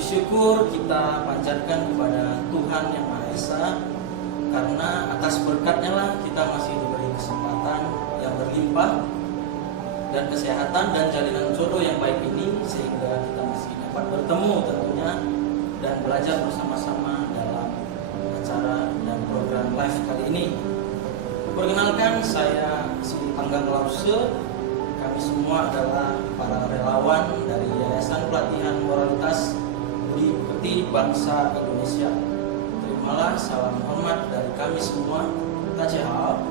Puji syukur kita panjatkan kepada Tuhan Yang Maha Esa, karena atas berkat-Nya lah kita masih diberi kesempatan yang berlimpah dan kesehatan dan jalinan jodoh yang baik ini, sehingga kita masih dapat bertemu tentunya dan belajar bersama-sama dalam acara dan program live kali ini. Perkenalkan, saya Sri Panggang Lause. Kami semua adalah para relawan dari Yayasan Pelatihan Moralitas Budi Pekerti Bangsa Indonesia. Terimalah salam hormat dari kami semua. Tajahal.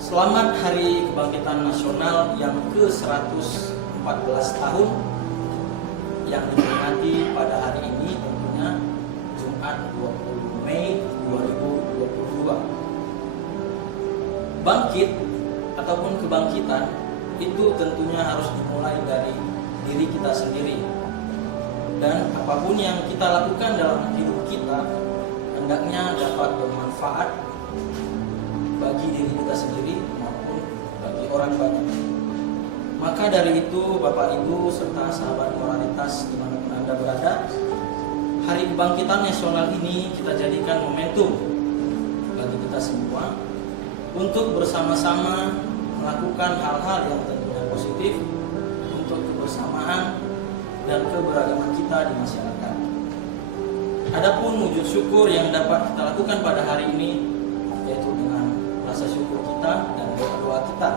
Selamat Hari Kebangkitan Nasional yang ke-114 tahun yang diperingati pada hari ini, tentunya Jumat 20 Mei 2022. Bangkit ataupun kebangkitan itu tentunya harus dimulai dari diri kita sendiri. Dan apapun yang kita lakukan dalam hidup kita hendaknya dapat bermanfaat bagi diri kita sendiri maupun bagi orang banyak. Maka dari itu, Bapak Ibu serta sahabat moralitas dimanapun Anda berada, Hari Kebangkitan Nasional ini kita jadikan momentum bagi kita semua untuk bersama-sama melakukan hal-hal yang tentunya positif untuk kebersamaan dan keberagaman kita di masyarakat. Adapun wujud syukur yang dapat kita lakukan pada hari ini, yaitu dengan rasa syukur kita dan doa-doa kita.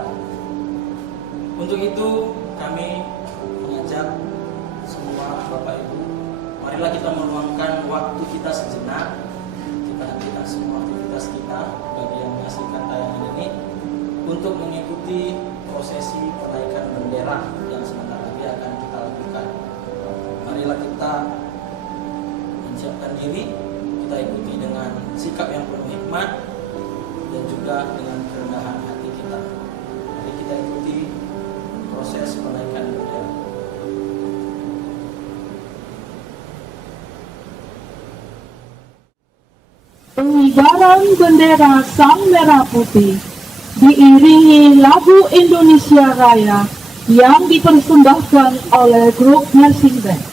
Untuk itu kami mengajak semua Bapak Ibu, marilah kita meluangkan waktu kita sejenak. Kita hentikan semua aktivitas kita bagi yang menyaksikan tayangan ini untuk mengikuti prosesi penaikan bendera yang sebentar lagi akan kita lakukan. Marilah kita menyiapkan diri, kita ikuti dengan sikap yang penuh hikmat dan juga dengan kerendahan hati kita. Mari kita ikuti proses penaikan bendera. Pengibaran bendera Sang Merah Putih diiringi lagu Indonesia Raya yang dipersembahkan oleh grup Marching Band.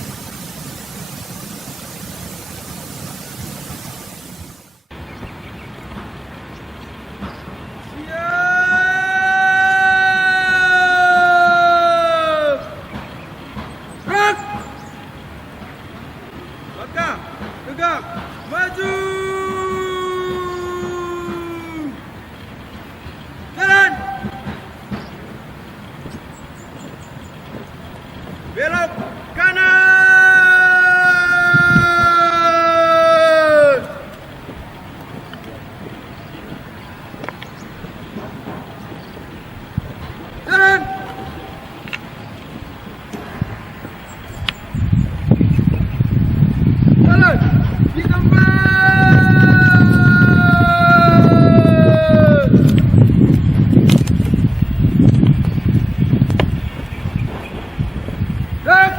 Tegak, maju, jalan, belok kanan, jalan. Di tempat. Gerak.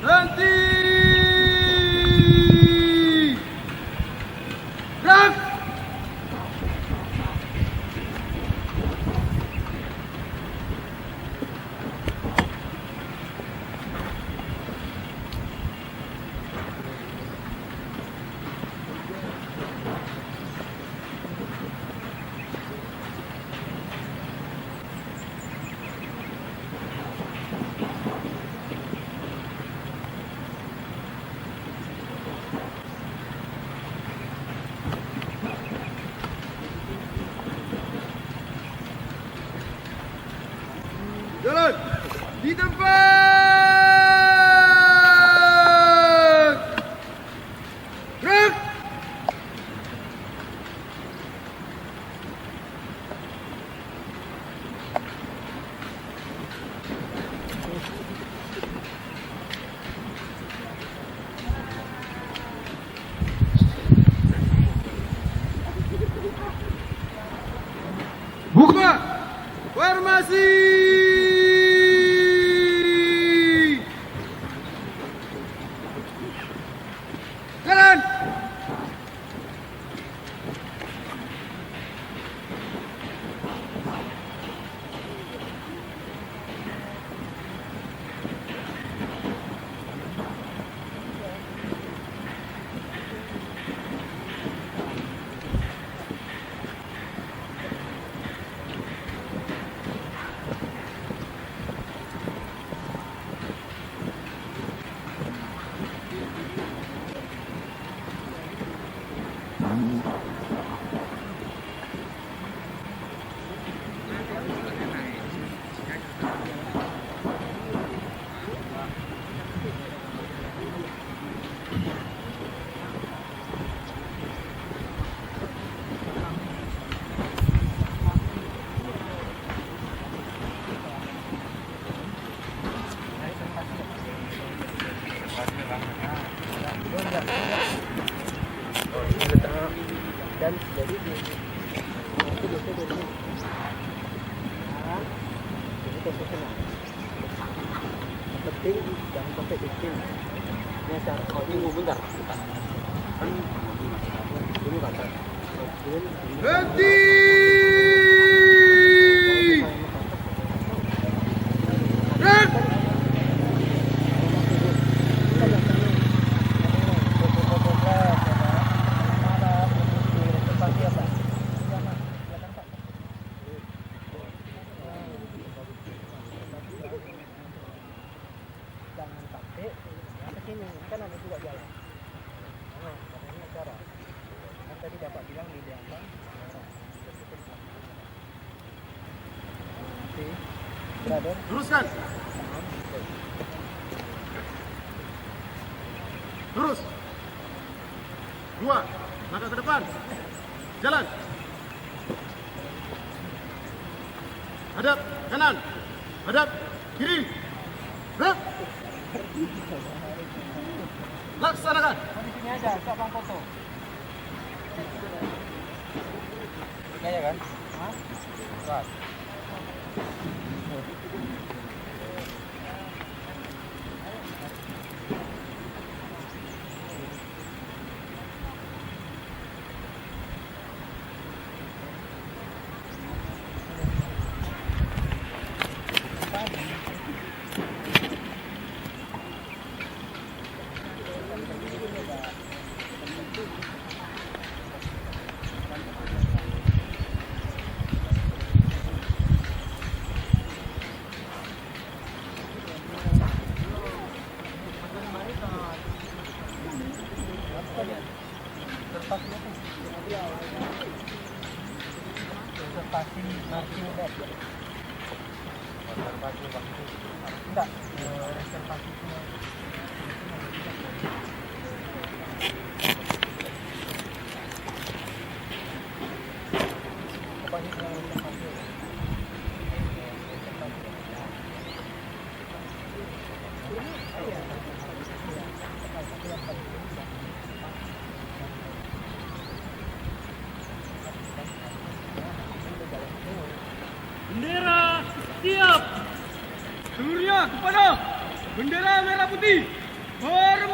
Berhenti. Gerak. Jalan di tempat. Gerak. Buka formasi. dan jadi itu biasanya dari sini. Nah, jadi posisinya. Yang penting jangan sampai kecil. Ini cara kau tunggu bentar. Dulu kata. Berhenti. Gerak. Jangan sampai ke sini kan ada juga jalan. Nah, ini cara. Kan tadi Bapak bilang di belakang. Oke. Brother. Luruskan. Lurus. 2. Langkah ke depan. Jalan. Hadap kanan. Hadap kiri. Gerak. Laksanakan. Di sini aja, Kak Bang foto. Ini aja kan? Hah? Kuat. Konservasi marching band. Konservasi waktu. Enggak, reservasi semua. Apa ini yang reservasi? Bendera siap. Seluruhnya kepada bendera merah putih. Hormat.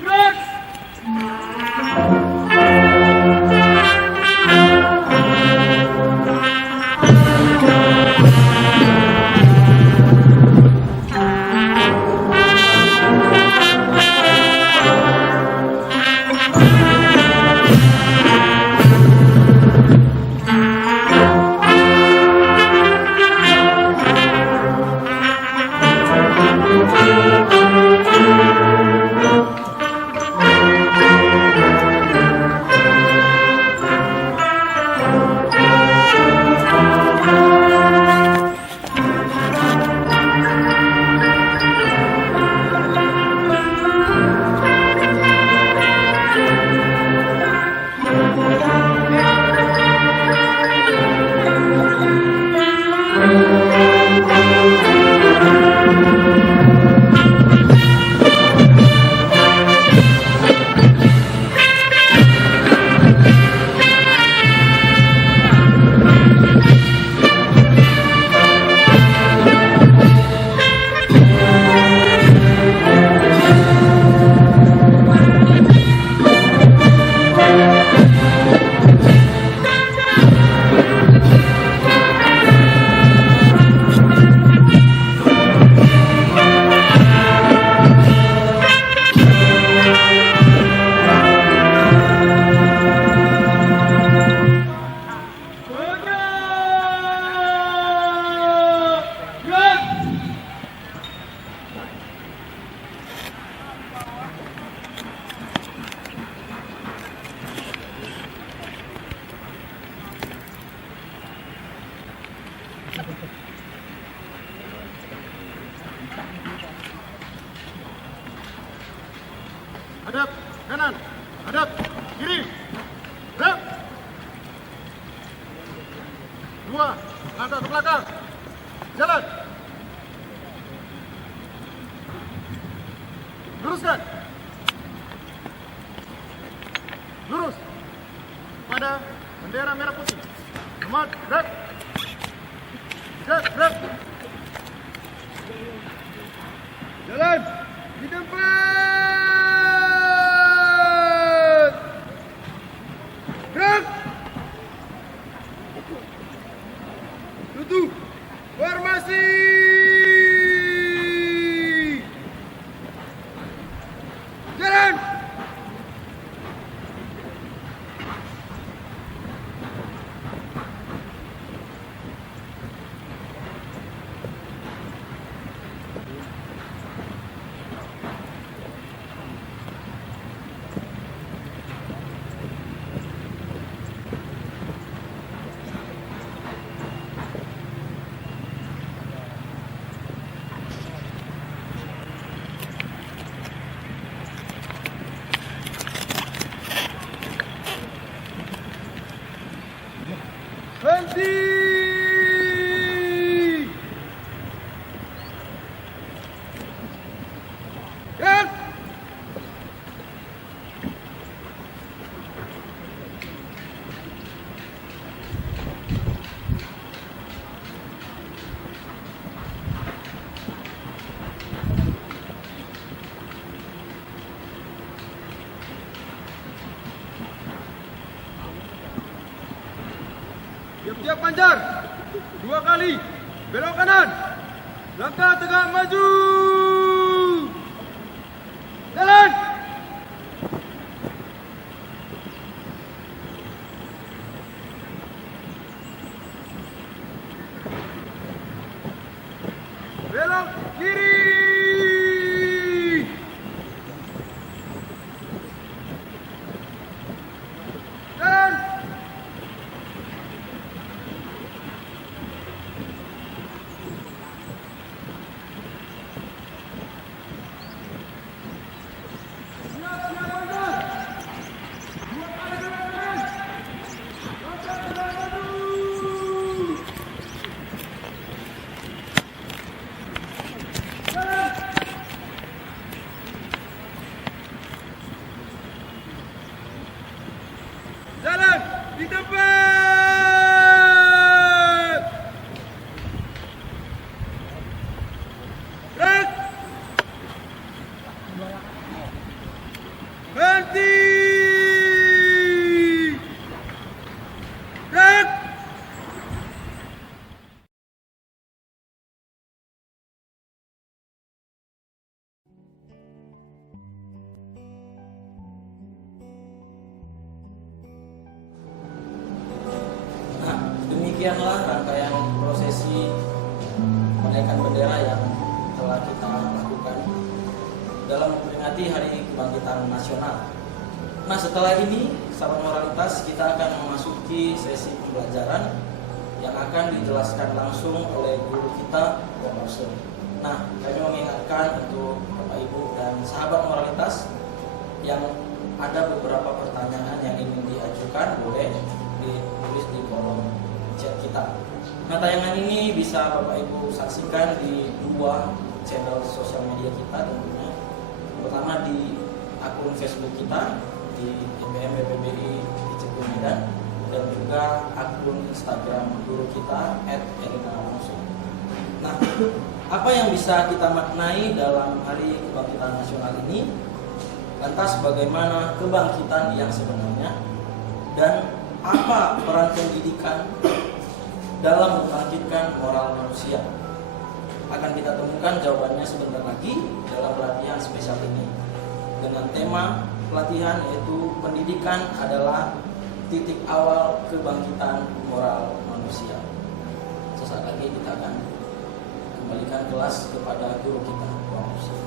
Gerak. Hadap kanan, hadap kiri. Gerak. 2. Langkah ke belakang. Jalan. Luruskan. bendera merah putih. Nomor, gerak. Gerak. Jalan di tempat. Gerak. Tutup. Formasi. Jalan. Berhenti. Gerak. Siap-siap panjar. 2 kali. Belok kanan. Langkah tegak maju. Jalan. Belok kiri. Jalan. Jalan di tempat. Gerak. Berhenti. Gerak. Nah, demikianlah rangkaian prosesi menaikkan bendera yang telah kita lakukan dalam memperingati Hari Kebangkitan Nasional. Nah, setelah ini, sahabat moralitas, kita akan memasuki sesi pembelajaran yang akan dijelaskan langsung oleh guru kita, Pak Marsul. Nah, kami mengingatkan untuk Bapak Ibu dan sahabat moralitas yang ada beberapa pertanyaan yang ingin diajukan, boleh ditulis di kolom chat kita. Nah, tayangan ini bisa Bapak Ibu saksikan di 2 channel sosial media kita tentunya. Pertama di akun Facebook kita di IPM BPBI di Cepu Medan, dan juga akun Instagram guru kita @erina_langsung. Nah, apa yang bisa kita maknai dalam Hari Kebangkitan Nasional ini? Lantas bagaimana kebangkitan yang sebenarnya? Dan apa peran pendidikan dalam membangkitkan moral manusia? Akan kita temukan jawabannya sebentar lagi dalam pelatihan spesial ini dengan tema pelatihan yaitu pendidikan adalah titik awal kebangkitan moral manusia. Sesaat lagi kita akan kembalikan kelas kepada guru kita, Pak Marsul.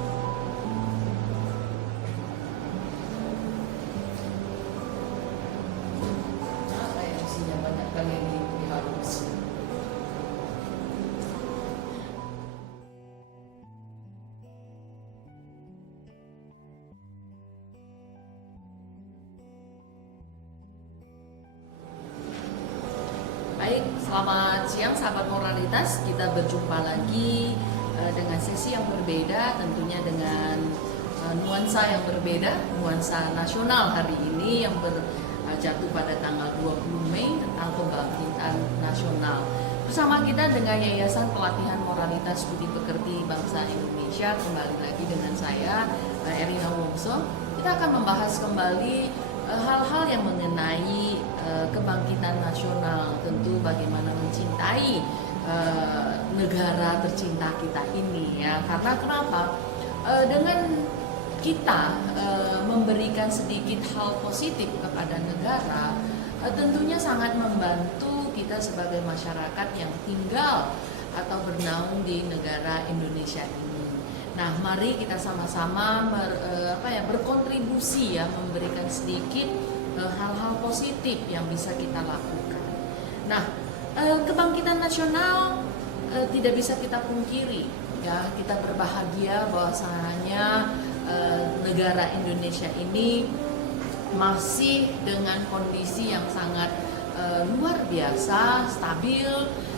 Apa yang isinya banyak kali ini diharus. Baik, selamat siang sahabat moralitas. Kita berjumpa lagi dengan sesi yang berbeda, tentunya dengan nuansa yang berbeda, nuansa nasional hari ini yang jatuh pada tanggal 20 Mei tentang kebangkitan nasional. Bersama kita dengan Yayasan Pelatihan Moralitas Budi Pekerti Bangsa Indonesia, kembali lagi dengan saya Erina Wongso. Kita akan membahas kembali hal-hal yang mengenai kebangkitan nasional, tentu bagaimana mencintai negara tercinta kita ini ya. Karena kenapa? Dengan kita memberikan sedikit hal positif kepada negara, tentunya sangat membantu kita sebagai masyarakat yang tinggal atau bernaung di negara Indonesia ini. Nah, mari kita sama-sama berkontribusi ya, memberikan sedikit hal-hal positif yang bisa kita lakukan. Nah, kebangkitan nasional tidak bisa kita pungkiri ya. Kita berbahagia bahwasanya negara Indonesia ini masih dengan kondisi yang sangat luar biasa, stabil,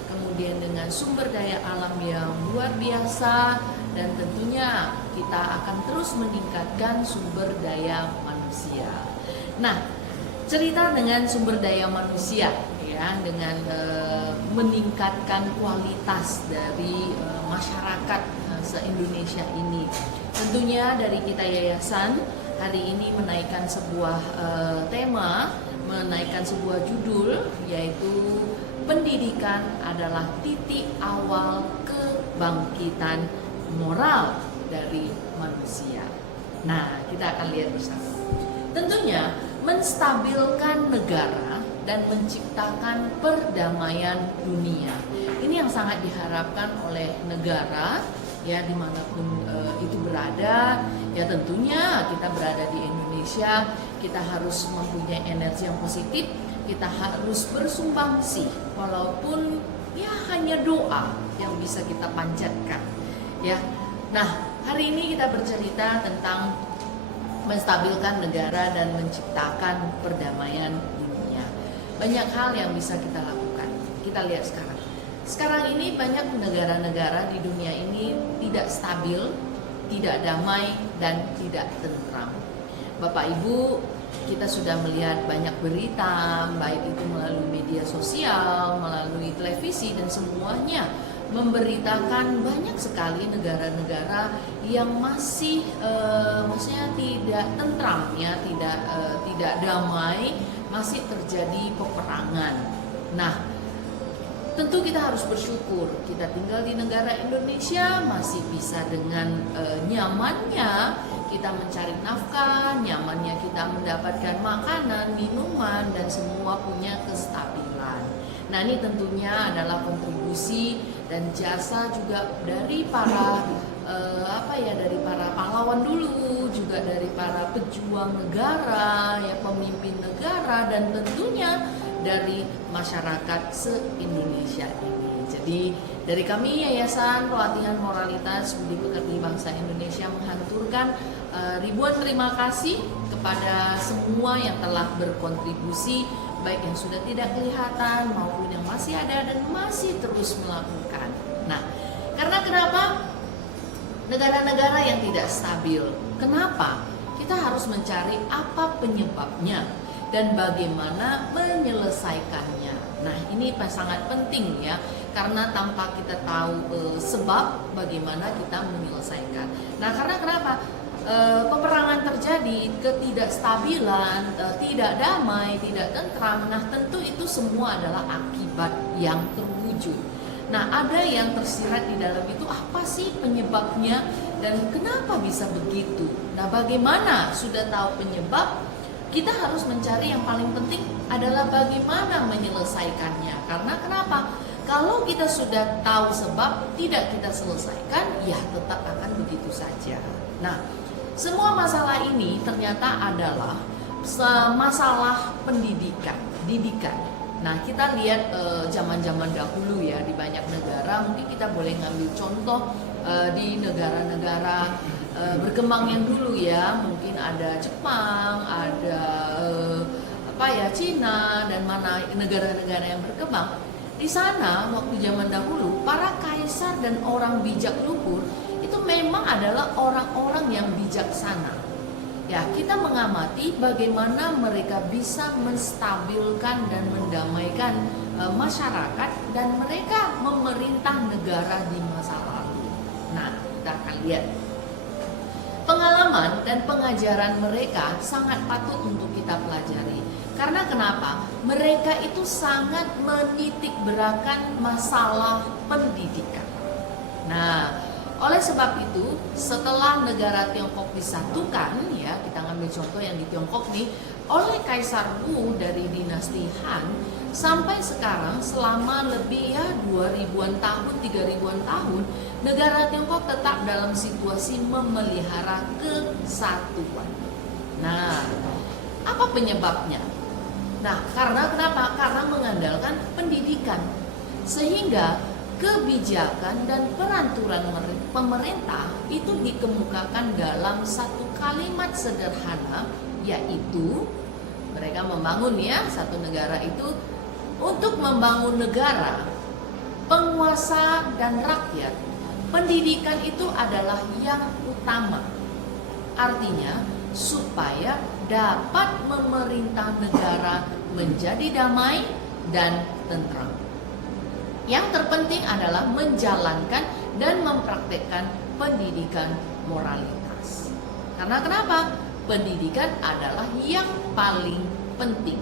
kemudian dengan sumber daya alam yang luar biasa, dan tentunya kita akan terus meningkatkan sumber daya manusia. Nah, cerita dengan sumber daya manusia ya, dengan meningkatkan kualitas dari masyarakat se-Indonesia ini. Tentunya dari kita yayasan hari ini menaikkan sebuah tema, menaikkan sebuah judul, yaitu pendidikan adalah titik awal kebangkitan moral dari manusia. Nah, kita akan lihat bersama. Tentunya menstabilkan negara dan menciptakan perdamaian dunia. Ini yang sangat diharapkan oleh negara ya, dimanapun itu berada. Ya tentunya kita berada di Indonesia, kita harus mempunyai energi yang positif, kita harus bersumbangsi walaupun ya hanya doa yang bisa kita panjatkan ya. Nah, hari ini kita bercerita tentang menstabilkan negara dan menciptakan perdamaian dunia. Banyak hal yang bisa kita lakukan. Kita lihat sekarang. Sekarang ini banyak negara-negara di dunia ini tidak stabil, tidak damai, dan tidak tentram. Bapak Ibu, kita sudah melihat banyak berita, baik itu melalui media sosial, melalui televisi, dan semuanya memberitakan banyak sekali negara-negara yang masih maksudnya tidak tentram ya, tidak damai, masih terjadi peperangan. Nah, tentu kita harus bersyukur kita tinggal di negara Indonesia, masih bisa dengan nyamannya kita mencari nafkah, nyamannya kita mendapatkan makanan, minuman, dan semua punya kestabilan. Nah, ini tentunya adalah kontribusi dan jasa juga dari para dari para pahlawan dulu, juga dari para pejuang negara, ya pemimpin negara, dan tentunya dari masyarakat se-Indonesia ini. Jadi dari kami Yayasan Pelatihan Moralitas Budi Pekerti Bangsa Indonesia menghaturkan ribuan terima kasih kepada semua yang telah berkontribusi, baik yang sudah tidak kelihatan maupun yang masih ada dan masih terus melakukan. Nah, karena kenapa? Negara-negara yang tidak stabil. Kenapa? Kita harus mencari apa penyebabnya dan bagaimana menyelesaikannya. Nah, ini sangat penting ya, karena tanpa kita tahu sebab bagaimana kita menyelesaikan. Nah, karena kenapa? Peperangan terjadi, ketidakstabilan, tidak damai, tidak tentram. Nah, tentu itu semua adalah akibat yang terwujud. Nah, ada yang tersirat di dalam itu, apa sih penyebabnya dan kenapa bisa begitu? Nah, bagaimana sudah tahu penyebab, kita harus mencari yang paling penting adalah bagaimana menyelesaikannya. Karena kenapa? Kalau kita sudah tahu sebab, tidak kita selesaikan, ya tetap akan begitu saja. Nah, semua masalah ini ternyata adalah masalah pendidikan, didikan. Nah, kita lihat zaman-zaman dahulu ya, di banyak negara, mungkin kita boleh ngambil contoh di negara-negara berkembang yang dulu ya, mungkin ada Jepang, ada Cina, dan mana negara-negara yang berkembang. Di sana waktu zaman dahulu, para kaisar dan orang bijak luhur itu memang adalah orang-orang yang bijaksana. Ya, kita mengamati bagaimana mereka bisa menstabilkan dan mendamaikan masyarakat dan mereka memerintah negara di masa lalu. Nah, kita akan lihat pengalaman dan pengajaran mereka sangat patut untuk kita pelajari. Karena kenapa? Mereka itu sangat menitik beratkan masalah pendidikan. Nah, oleh sebab itu, setelah negara Tiongkok disatukan, ya kita ngambil contoh yang di Tiongkok nih, oleh Kaisar Wu dari dinasti Han, sampai sekarang selama lebih 2000-an tahun, 3000-an tahun, negara Tiongkok tetap dalam situasi memelihara kesatuan. Nah, apa penyebabnya? Nah, karena kenapa? Karena mengandalkan pendidikan. Sehingga kebijakan dan peraturan pemerintah itu dikemukakan dalam satu kalimat sederhana, yaitu mereka membangun satu negara itu untuk membangun negara, penguasa dan rakyat. Pendidikan itu adalah yang utama. Artinya supaya dapat memerintah negara menjadi damai dan tentram. Yang terpenting adalah menjalankan dan mempraktekkan pendidikan moralitas. Karena kenapa? Pendidikan adalah yang paling penting.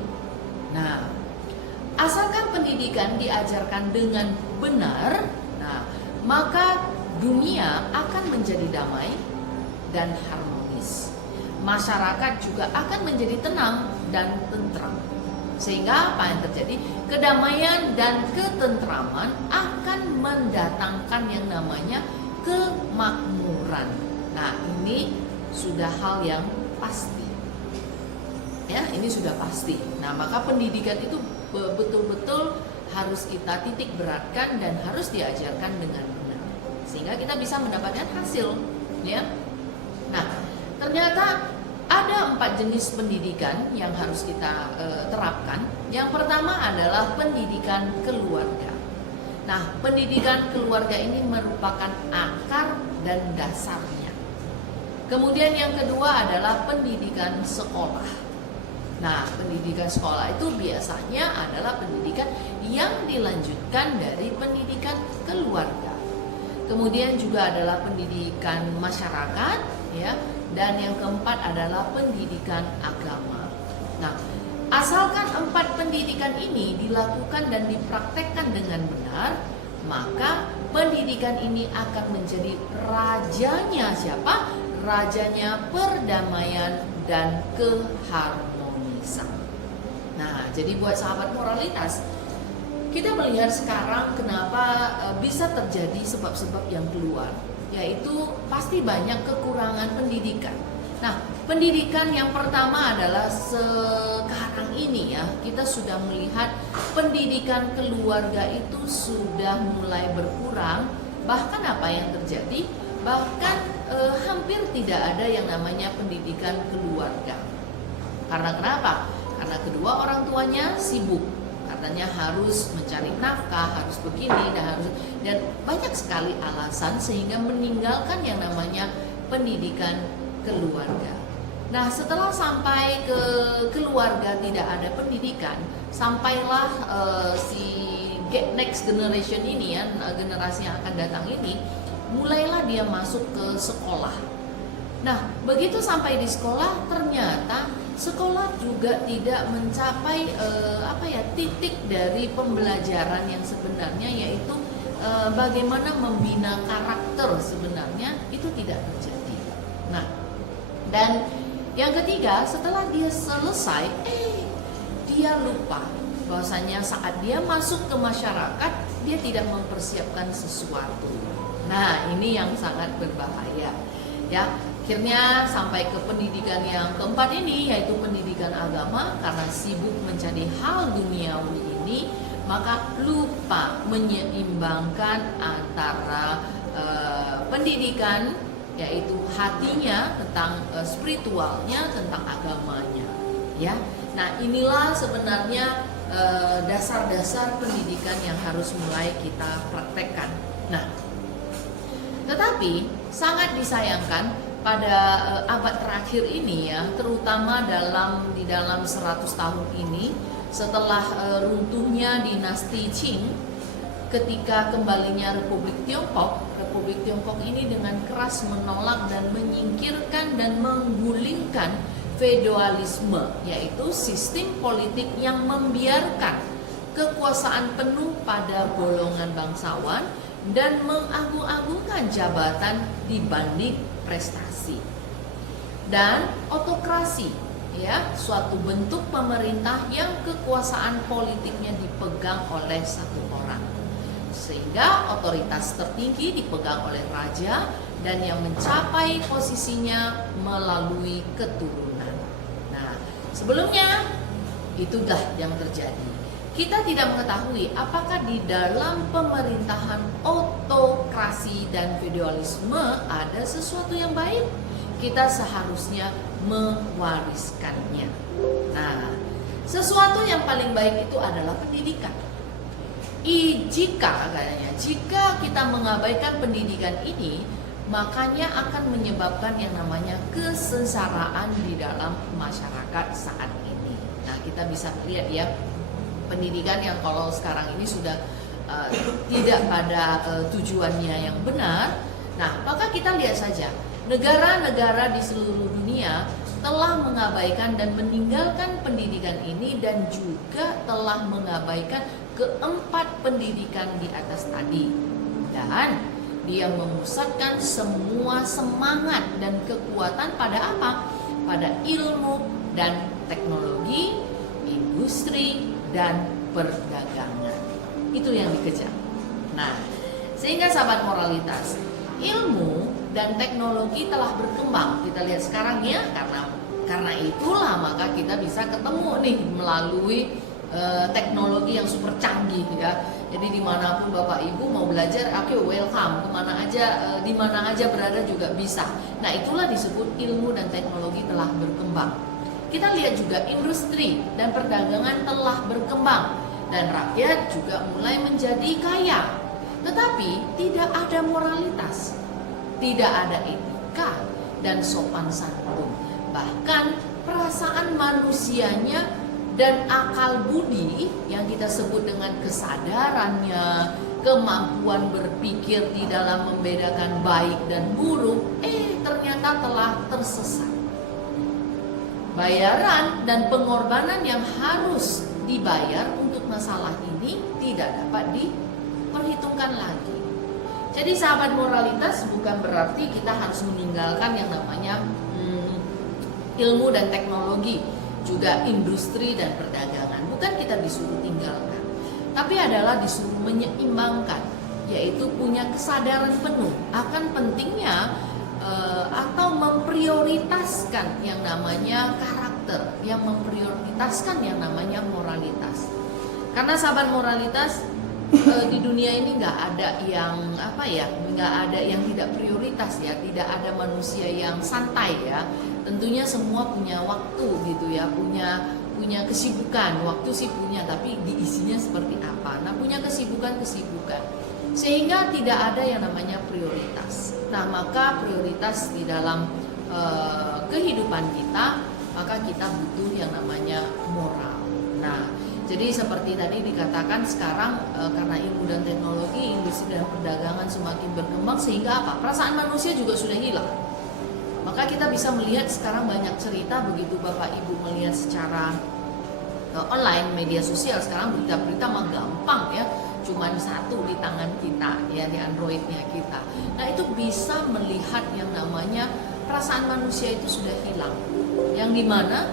Nah, asalkan pendidikan diajarkan dengan benar, maka dunia akan menjadi damai dan harmonis. Masyarakat juga akan menjadi tenang dan tentram. Sehingga apa yang terjadi? Kedamaian dan ketentraman akan mendatangkan yang namanya kemakmuran. Nah, ini sudah hal yang pasti. Ya, ini sudah pasti. Nah, maka pendidikan itu betul-betul harus kita titik beratkan dan harus diajarkan dengan benar. Sehingga kita bisa mendapatkan hasil, ya. Nah, ternyata ada 4 jenis pendidikan yang harus kita terapkan. Yang pertama adalah pendidikan keluarga. Nah, pendidikan keluarga ini merupakan akar dan dasarnya. Kemudian yang kedua adalah pendidikan sekolah. Nah, pendidikan sekolah itu biasanya adalah pendidikan yang dilanjutkan dari pendidikan keluarga. Kemudian juga adalah pendidikan masyarakat, ya. Dan yang keempat adalah pendidikan agama. Nah, asalkan 4 pendidikan ini dilakukan dan dipraktekkan dengan benar, maka pendidikan ini akan menjadi rajanya siapa? Rajanya perdamaian dan keharmonisan. Nah, jadi buat sahabat moralitas, kita melihat sekarang kenapa bisa terjadi sebab-sebab yang keluar, yaitu pasti banyak kekurangan pendidikan. Nah, pendidikan yang pertama adalah sekarang ini ya, kita sudah melihat pendidikan keluarga itu sudah mulai berkurang. Bahkan apa yang terjadi? Bahkan hampir tidak ada yang namanya pendidikan keluarga. Karena kenapa? Karena kedua orang tuanya sibuk. Katanya harus mencari nafkah, harus begini dan banyak sekali alasan sehingga meninggalkan yang namanya pendidikan keluarga. Nah, setelah sampai ke keluarga tidak ada pendidikan, sampailah si next generation ini ya, generasi yang akan datang ini, mulailah dia masuk ke sekolah. Nah, begitu sampai di sekolah, ternyata sekolah juga tidak mencapai titik dari pembelajaran yang sebenarnya, yaitu bagaimana membina karakter sebenarnya itu tidak terjadi. Nah, dan yang ketiga, setelah dia selesai, dia lupa bahwasanya saat dia masuk ke masyarakat dia tidak mempersiapkan sesuatu. Nah, ini yang sangat berbahaya. Ya, akhirnya sampai ke pendidikan yang keempat ini, yaitu pendidikan agama. Karena sibuk mencari hal duniawi ini, maka lupa menyeimbangkan antara pendidikan, yaitu hatinya, tentang spiritualnya, tentang agamanya. Ya, nah inilah sebenarnya dasar-dasar pendidikan yang harus mulai kita praktekkan. Nah, tetapi sangat disayangkan pada abad terakhir ini ya, terutama di dalam 100 tahun ini setelah runtuhnya dinasti Qing, ketika kembalinya Republik Tiongkok ini dengan keras menolak dan menyingkirkan dan menggulingkan feodalisme, yaitu sistem politik yang membiarkan kekuasaan penuh pada golongan bangsawan dan mengagung-agungkan jabatan dibanding prestasi. Dan otokrasi, ya, suatu bentuk pemerintah yang kekuasaan politiknya dipegang oleh satu orang, sehingga otoritas tertinggi dipegang oleh raja dan yang mencapai posisinya melalui keturunan. Nah, sebelumnya itulah yang terjadi. Kita tidak mengetahui apakah di dalam pemerintahan otokrasi dan feodalisme ada sesuatu yang baik. Kita seharusnya mewariskannya. Nah, sesuatu yang paling baik itu adalah pendidikan. Jika kita mengabaikan pendidikan ini, makanya akan menyebabkan yang namanya kesengsaraan di dalam masyarakat saat ini. Nah, kita bisa lihat ya, pendidikan yang kalau sekarang ini sudah tidak pada tujuannya yang benar. Nah, maka kita lihat saja negara-negara di seluruh dunia telah mengabaikan dan meninggalkan pendidikan ini dan juga telah mengabaikan keempat pendidikan di atas tadi. Dan dia memusatkan semua semangat dan kekuatan pada apa? Pada ilmu dan teknologi, industri dan perdagangan. Itu yang dikejar. Nah, sehingga sahabat moralitas, ilmu dan teknologi telah berkembang. Kita lihat sekarang ya, karena itulah maka kita bisa ketemu nih melalui teknologi yang super canggih ya. Jadi dimanapun Bapak Ibu mau belajar, oke, welcome, kemana aja, di mana aja berada juga bisa. Nah, itulah disebut ilmu dan teknologi telah berkembang. Kita lihat juga industri dan perdagangan telah berkembang dan rakyat juga mulai menjadi kaya. Tetapi tidak ada moralitas, tidak ada etika dan sopan santun. Bahkan perasaan manusianya dan akal budi yang kita sebut dengan kesadarannya, kemampuan berpikir di dalam membedakan baik dan buruk, ternyata telah tersesat. Bayaran dan pengorbanan yang harus dibayar untuk masalah ini tidak dapat diperhitungkan lagi. Jadi sahabat moralitas, bukan berarti kita harus meninggalkan yang namanya ilmu dan teknologi, juga industri dan perdagangan. Bukan kita disuruh tinggalkan, tapi adalah disuruh menyeimbangkan, yaitu punya kesadaran penuh akan pentingnya atau memprioritaskan yang namanya karakter, yang memprioritaskan yang namanya moralitas. Karena sahabat moralitas, di dunia ini nggak ada yang nggak ada yang tidak prioritas ya, tidak ada manusia yang santai ya. Tentunya semua punya waktu gitu ya, punya kesibukan. Waktu sih punya, tapi diisinya seperti apa? Nah, punya kesibukan sehingga tidak ada yang namanya prioritas. Nah, maka prioritas di dalam kehidupan kita, maka kita butuh yang namanya moral. Nah, jadi seperti tadi dikatakan sekarang karena ilmu dan teknologi, industri dan perdagangan semakin berkembang, sehingga apa? Perasaan manusia juga sudah hilang. Maka kita bisa melihat sekarang banyak cerita, begitu Bapak Ibu melihat secara online, media sosial, sekarang berita-berita mah gampang ya, cuman satu di tangan kita ya, di Androidnya kita. Nah, itu bisa melihat yang namanya perasaan manusia itu sudah hilang, yang dimana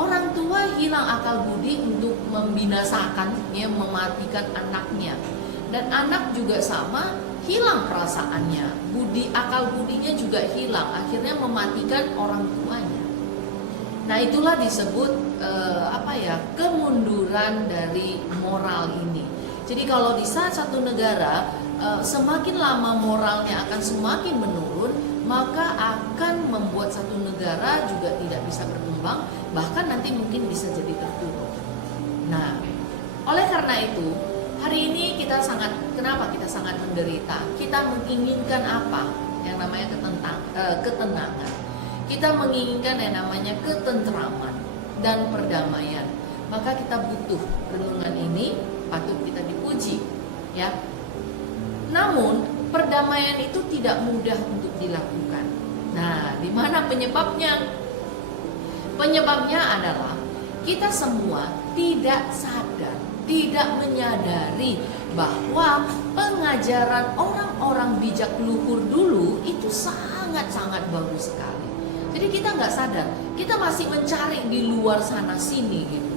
orang tua hilang akal budi untuk membinasakan ya, mematikan anaknya, dan anak juga sama, hilang perasaannya, akal budinya juga hilang, akhirnya mematikan orang tuanya. Nah, itulah disebut kemunduran dari moral ini. Jadi kalau di satu negara semakin lama moralnya akan semakin menurun, maka akan membuat satu negara juga tidak bisa berkembang, bahkan nanti mungkin bisa jadi terpuruk. Nah, oleh karena itu, hari ini kenapa kita sangat menderita? Kita menginginkan apa? Ya, yang namanya ketenangan. Kita menginginkan yang namanya ketentraman dan perdamaian. Maka kita butuh renungan ini, patut kita dipuji, ya. Namun perdamaian itu tidak mudah untuk dilakukan. Nah, di mana penyebabnya? Penyebabnya adalah kita semua tidak sadar, tidak menyadari bahwa pengajaran orang-orang bijak luhur dulu itu sangat-sangat bagus sekali. Jadi kita nggak sadar, kita masih mencari di luar sana sini gitu.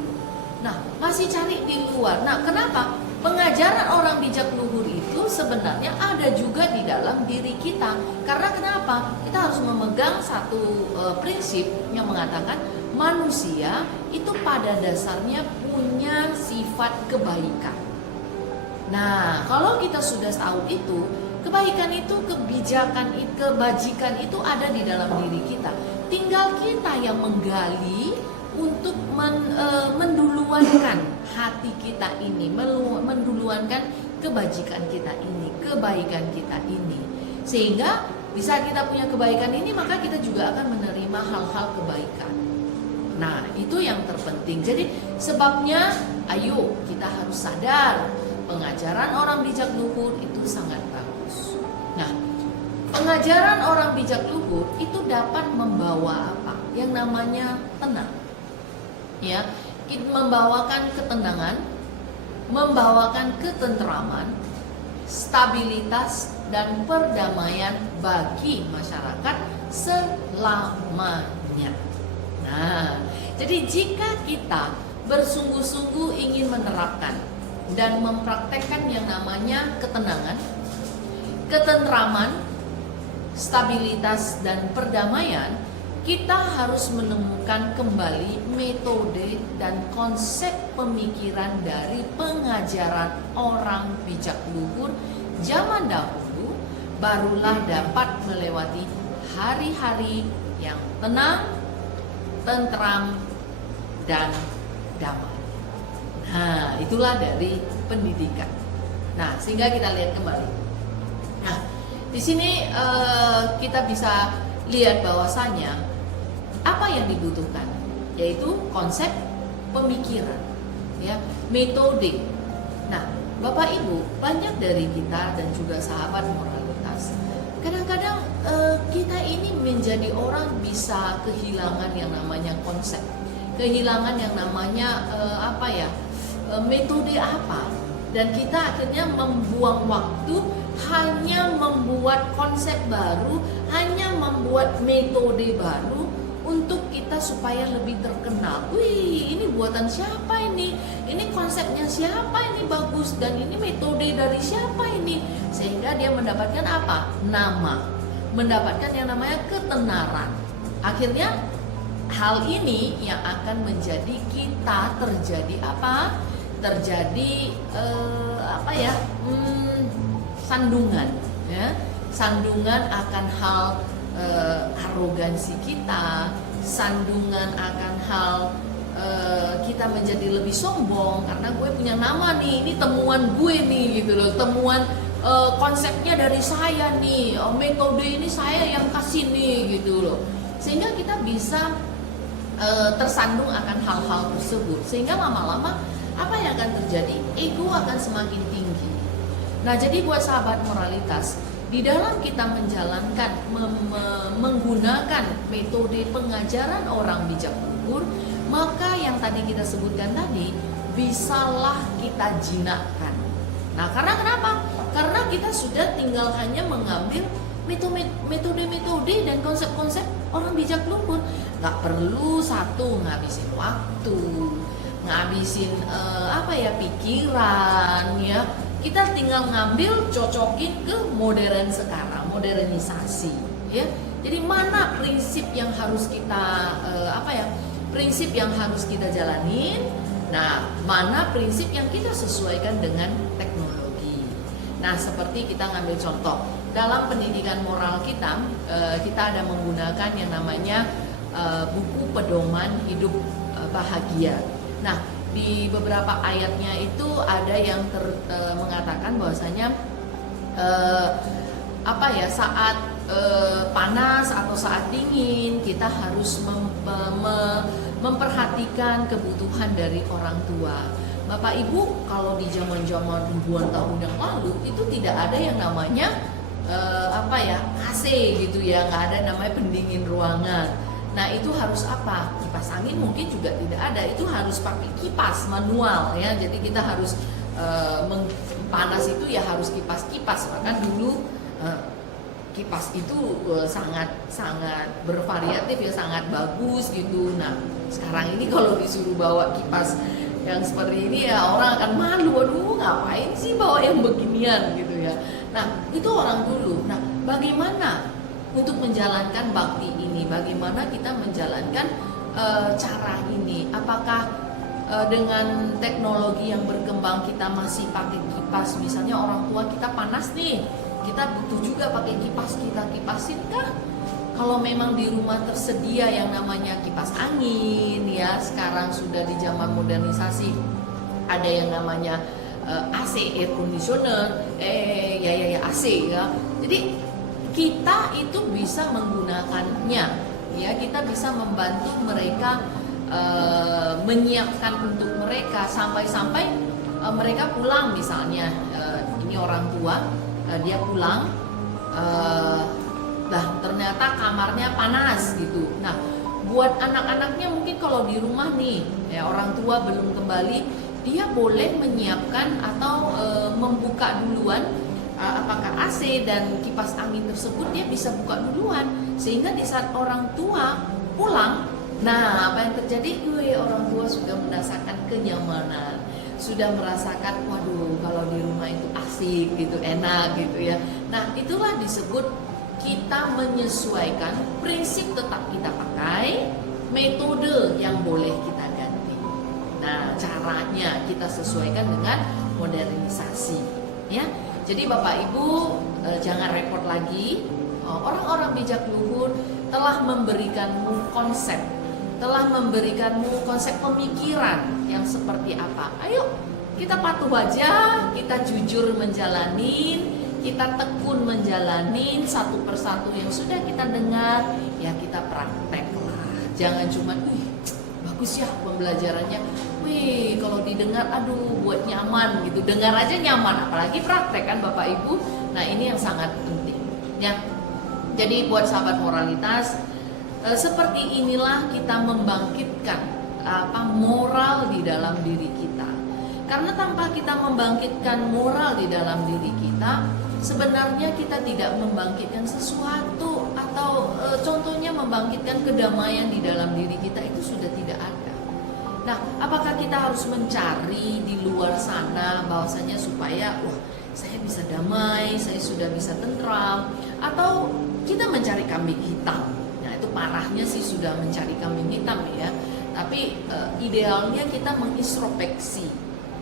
Nah, masih cari di luar. Nah, kenapa? Pengajaran orang bijak luhur itu sebenarnya ada juga di dalam diri kita. Karena kenapa? Kita harus memegang satu prinsip yang mengatakan manusia itu pada dasarnya punya sifat kebaikan. Nah, kalau kita sudah tahu itu, kebaikan itu, kebijakan itu, kebajikan itu ada di dalam diri kita. Tinggal kita yang menggali untuk menduluankan hati kita ini, menduluankan kebajikan kita ini, kebaikan kita ini. Sehingga bisa kita punya kebaikan ini, maka kita juga akan menerima hal-hal kebaikan. Nah, itu yang terpenting. Jadi sebabnya ayo kita harus sadar pengajaran orang bijak luhur itu sangat bagus. Nah, pengajaran orang bijak luhur itu dapat membawa apa? Yang namanya tenang. Ya, membawakan ketenangan, membawakan ketentraman, stabilitas dan perdamaian bagi masyarakat selamanya. Nah, jadi jika kita bersungguh-sungguh ingin menerapkan dan mempraktekkan yang namanya ketenangan, ketentraman, stabilitas dan perdamaian, kita harus menemukan kembali metode dan konsep pemikiran dari pengajaran orang bijak luhur zaman dahulu, barulah dapat melewati hari-hari yang tenang, tentram, dan damai. Nah, itulah dari pendidikan. Nah, sehingga kita lihat kembali. Nah, di sini kita bisa lihat bahwasanya apa yang dibutuhkan, yaitu konsep pemikiran, ya, metode. Nah, Bapak Ibu, banyak dari kita dan juga sahabat moralitas, kadang-kadang kita ini menjadi orang bisa kehilangan yang namanya konsep, kehilangan yang namanya metode apa, dan kita akhirnya membuang waktu hanya membuat konsep baru, hanya membuat metode baru untuk kita supaya lebih terkenal. Wih, ini buatan siapa ini? Ini konsepnya siapa ini bagus, dan ini metode dari siapa ini? Sehingga dia mendapatkan apa? Nama, mendapatkan yang namanya ketenaran. Akhirnya hal ini yang akan menjadi kita terjadi apa? Terjadi sandungan, ya, sandungan akan hal arogansi kita, sandungan akan hal kita menjadi lebih sombong karena gue punya nama nih, ini temuan gue nih gitu loh, temuan konsepnya dari saya nih, metode ini saya yang kasih nih gitu loh, sehingga kita bisa tersandung akan hal-hal tersebut, sehingga lama-lama apa yang akan terjadi? Ego akan semakin tinggi. Nah, jadi buat sahabat moralitas, di dalam kita menjalankan, menggunakan metode pengajaran orang bijak luhur, maka yang tadi kita sebutkan tadi, bisalah kita jinakkan. Nah, karena kenapa? Karena kita sudah tinggal hanya mengambil metode-metode dan konsep-konsep orang bijak luhur. Gak perlu satu ngabisin waktu, ngabisin pikiran, ya. Kita tinggal ngambil, cocokin ke modern sekarang, modernisasi, ya. Jadi mana prinsip yang harus kita prinsip yang harus kita jalanin? Nah, mana prinsip yang kita sesuaikan dengan teknologi? Nah, seperti kita ngambil contoh dalam pendidikan moral kita, kita ada menggunakan yang namanya buku pedoman hidup bahagia. Nah, di beberapa ayatnya itu ada yang mengatakan bahwasanya saat panas atau saat dingin, kita harus memperhatikan kebutuhan dari orang tua. Bapak Ibu, kalau di zaman-zaman ribuan tahun yang lalu itu tidak ada yang namanya AC gitu ya, nggak ada namanya pendingin ruangan. Nah itu harus apa? Kipas angin mungkin juga tidak ada, itu harus pakai kipas manual ya. Jadi kita harus panas itu ya harus kipas-kipas. Bahkan dulu kipas itu sangat bervariatif ya, sangat bagus gitu. Nah sekarang ini kalau disuruh bawa kipas yang seperti ini ya orang akan malu, aduh ngapain sih bawa yang beginian gitu ya. Nah itu orang dulu. Nah bagaimana untuk menjalankan bakti ini, bagaimana kita menjalankan cara ini? Apakah dengan teknologi yang berkembang kita masih pakai kipas? Misalnya orang tua kita panas nih, kita butuh juga pakai kipas, kita kipasin kah? Kalau memang di rumah tersedia yang namanya kipas angin ya, sekarang sudah di zaman modernisasi ada yang namanya AC, air conditioner, AC ya. Jadi kita itu bisa menggunakannya ya, kita bisa membantu mereka menyiapkan untuk mereka sampai-sampai mereka pulang misalnya, ini orang tua dia pulang ternyata kamarnya panas gitu. Nah buat anak-anaknya mungkin kalau di rumah nih ya, orang tua belum kembali, dia boleh menyiapkan atau membuka duluan apakah AC dan kipas angin tersebut, dia bisa buka duluan sehingga di saat orang tua pulang, nah apa yang terjadi? Orang tua sudah merasakan kenyamanan, sudah merasakan waduh kalau di rumah itu asik gitu, enak gitu ya. Nah itulah disebut kita menyesuaikan, prinsip tetap kita pakai, metode yang boleh kita ganti. Nah caranya kita sesuaikan dengan modernisasi ya. Jadi Bapak Ibu jangan repot lagi. Orang-orang bijak luhur telah memberikanmu konsep, pemikiran yang seperti apa. Ayo kita patuh aja, kita jujur menjalanin, kita tekun menjalanin satu persatu yang sudah kita dengar, ya kita praktek lah. Jangan cuma, bagus ya pembelajarannya, kalau didengar aduh buat nyaman gitu, dengar aja nyaman, apalagi praktek kan Bapak Ibu. Nah ini yang sangat penting ya. Jadi buat sahabat moralitas, seperti inilah kita membangkitkan moral di dalam diri kita. Karena tanpa kita membangkitkan moral di dalam diri kita, sebenarnya kita tidak membangkitkan sesuatu, atau contohnya membangkitkan kedamaian di dalam diri kita itu sudah tidak ada. Nah, apakah kita harus mencari di luar sana bahwasanya supaya saya bisa damai, saya sudah bisa tentram, atau kita mencari kambing hitam? Nah, itu parahnya sih sudah mencari kambing hitam ya. Tapi idealnya kita mengintrospeksi.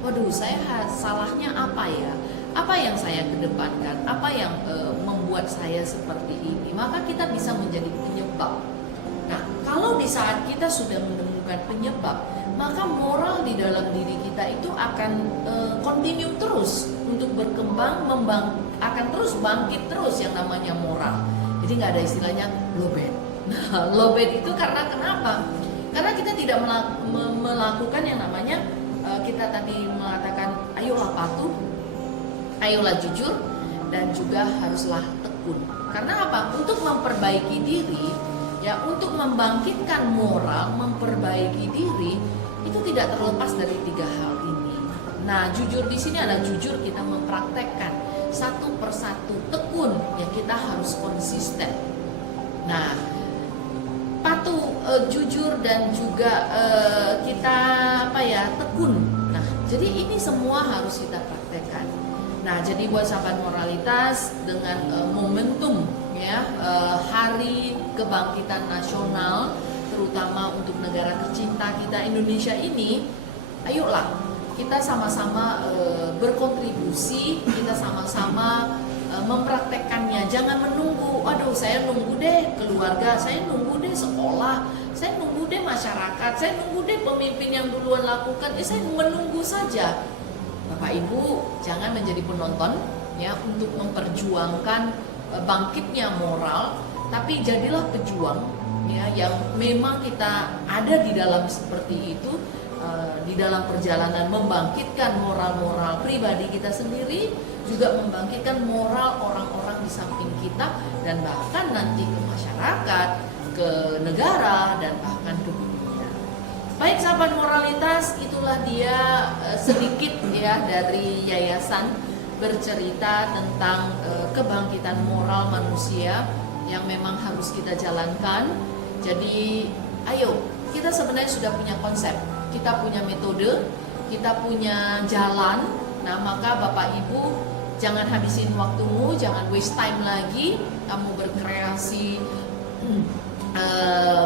Waduh, saya salahnya apa ya? Apa yang saya kedepankan? Apa yang membuat saya seperti ini? Maka kita bisa menjadi penyebab. Nah, kalau di saat kita sudah menemukan penyebab, maka moral di dalam diri kita itu akan continue terus untuk berkembang, akan terus bangkit terus yang namanya moral. Jadi nggak ada istilahnya low bad. Nah, low bad itu karena kenapa? Karena kita tidak melakukan yang namanya kita tadi mengatakan ayolah patuh, ayolah jujur, dan juga haruslah tekun. Karena apa? Untuk memperbaiki diri, ya, untuk membangkitkan moral, memperbaiki diri itu tidak terlepas dari 3 hal ini. Nah, jujur di sini adalah jujur kita mempraktekkan satu persatu, tekun, ya kita harus konsisten. Nah, patuh, jujur, dan juga kita tekun. Nah, jadi ini semua harus kita praktekkan. Nah, jadi buat sahabat moralitas, dengan momentum ya Hari Kebangkitan Nasional, terutama untuk negara tercinta kita Indonesia ini, ayolah kita sama-sama berkontribusi, kita sama-sama mempraktekkannya. Jangan menunggu, aduh saya nunggu deh keluarga, saya nunggu deh sekolah, saya nunggu deh masyarakat, saya nunggu deh pemimpin yang duluan lakukan, saya menunggu saja. Bapak Ibu jangan menjadi penonton ya untuk memperjuangkan bangkitnya moral, tapi jadilah pejuang ya yang memang kita ada di dalam seperti itu, di dalam perjalanan membangkitkan moral-moral pribadi kita sendiri, juga membangkitkan moral orang-orang di samping kita, dan bahkan nanti ke masyarakat, ke negara, dan bahkan ke dunia. Baik sahabat moralitas, itulah dia sedikit ya dari yayasan bercerita tentang kebangkitan moral manusia yang memang harus kita jalankan. Jadi ayo, kita sebenarnya sudah punya konsep, kita punya metode, kita punya jalan. Nah maka Bapak Ibu jangan habisin waktumu, jangan waste time lagi kamu berkreasi,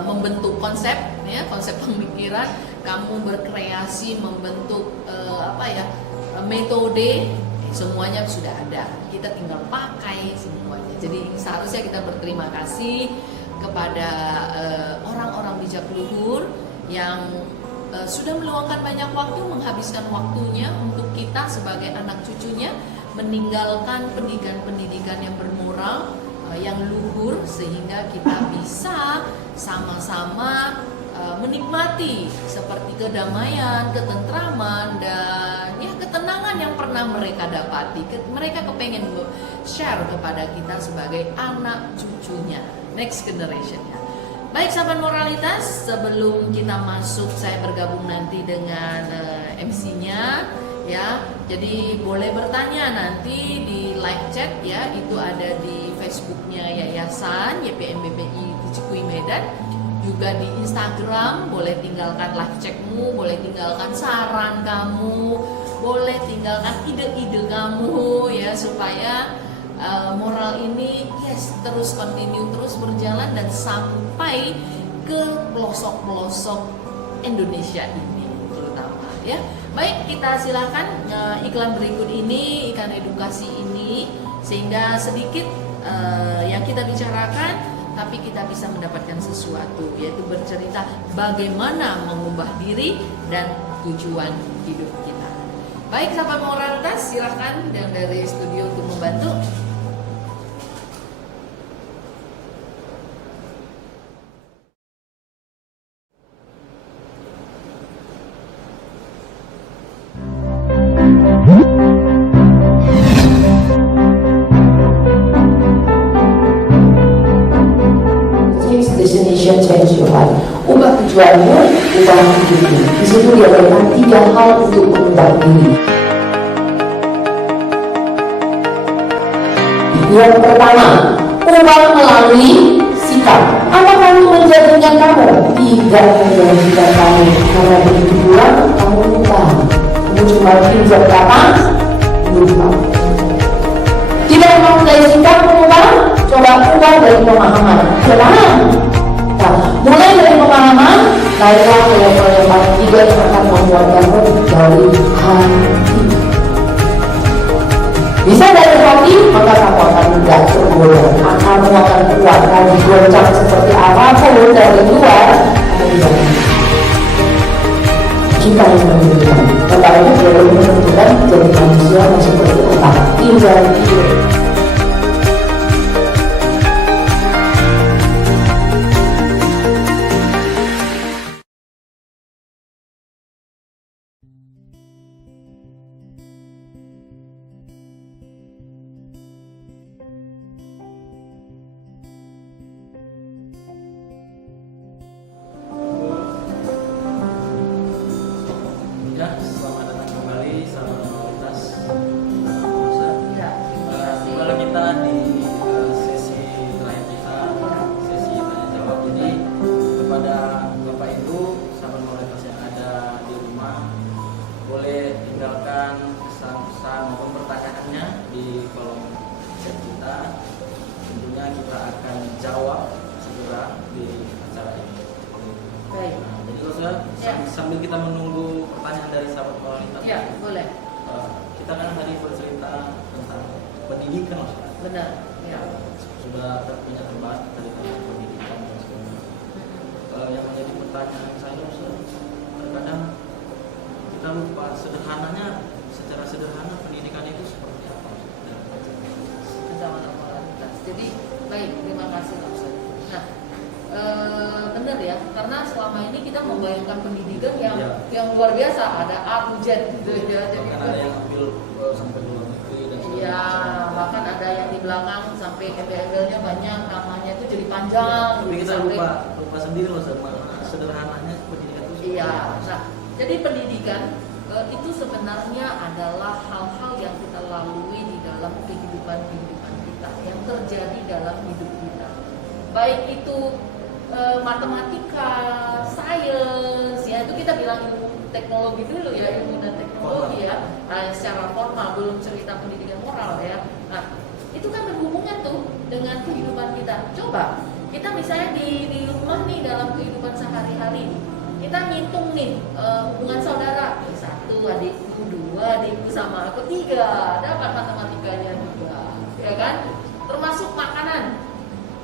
membentuk konsep ya, konsep pemikiran, kamu berkreasi membentuk metode, semuanya sudah ada, kita tinggal pakai semuanya. Jadi seharusnya kita berterima kasih kepada orang-orang bijak luhur yang sudah meluangkan banyak waktu, menghabiskan waktunya untuk kita sebagai anak cucunya, meninggalkan pendidikan-pendidikan yang bermoral, yang luhur, sehingga kita bisa sama-sama menikmati seperti kedamaian, ketentraman, dan ya ketenangan yang pernah mereka dapati. Mereka kepengen share kepada kita sebagai anak cucunya, next generationnya. Baik sahabat moralitas, sebelum kita masuk, saya bergabung nanti dengan MC-nya ya. Jadi boleh bertanya nanti di live chat ya, itu ada di Facebooknya Yayasan YPMBPI Cikui Medan, juga di Instagram. Boleh tinggalkan live chatmu, boleh tinggalkan saran kamu, boleh tinggalkan ide-ide kamu ya, supaya moral ini terus continue, terus berjalan dan sampai ke pelosok-pelosok Indonesia ini terutama ya. Baik, kita silakan iklan berikut ini, iklan edukasi ini, sehingga sedikit yang kita bicarakan, tapi kita bisa mendapatkan sesuatu, yaitu bercerita bagaimana mengubah diri dan tujuan hidup kita. Baik sahabat moralitas, silakan yang dari studio untuk membantu. Destination change your life. Ubah tujuanmu, ubah hidupmu. Di situ dia berikan 3 hal untuk mengubah diri. Yang pertama, ubah melalui sikap. Apakah itu menjadikan kamu? Tidak menjadikan kamu, karena begitu pula kamu lupa. Kamu cuma pinjam kata, lupa. Tidak mempunyai sikap mengubah, coba ubah dari pemahaman. Jalan. Mulai dari pemahaman, naiklah ke level yang paling 3 yang akan membuat kamu dari hati. Bisa dari hati, maka kamu akan tidak tergoyang, kamu akan kuat. Kalau digoncang seperti apapun dari luar, kamu tidak bisa. Kita yang menentukan, tetapi itu tidak menentukan jadi manusia yang seperti apa. Tinggal hidup. Ya, selamat datang kembali sahabat moralitas. Kembali kita di sesi terakhir kita, sesi tanya jawab ini, kepada Bapak Ibu sahabat moralitas yang ada di rumah, boleh tinggalkan pesan-pesan maupun pertanyaannya di kolom chat kita. Tentunya kita akan jawab segera di acara ini. Baik. Nah, jadi sambil kita menunggu pertanyaan dari sahabat moralitas, Ya, boleh. kita kan tadi bercerita tentang pendidikan, Ustaz. Benar. Ya. Sudah banyak terbahas tadi tentang pendidikan dan sebagainya. Yang menjadi pertanyaan saya, Ustaz, terkadang kita lupa secara sederhana pendidikan itu seperti apa, Ustaz? Bersama moralitas. Jadi baik, terima kasih Pak Ustaz. Nah, benar ya, karena selama ini kita membayangkan pendidikan yang luar biasa, ada A to Z gitu ya. Jadi Bahkan ada yang ambil sampai luar negeri dan iya, bahkan ada yang di belakang sampai embel-embelnya banyak, namanya itu jadi panjang. Tapi kita sampai- lupa sendiri loh sama sederhananya pendidikan itu. Iya, nah jadi pendidikan itu sebenarnya adalah hal-hal yang kita lalui di dalam kehidupan kita, yang terjadi dalam hidup kita. Baik itu matematika, sains, ya itu kita bilang ilmu teknologi dulu ya, ilmu dan teknologi ya, secara formal, belum cerita pendidikan moral ya. Nah itu kan berhubungan tuh dengan kehidupan kita. Coba kita misalnya di rumah nih, dalam kehidupan sehari-hari kita ngitung nih hubungan saudara, satu adikku, dua adikku sama aku, tiga, dapat matematikanya juga, ya kan? Termasuk makanan,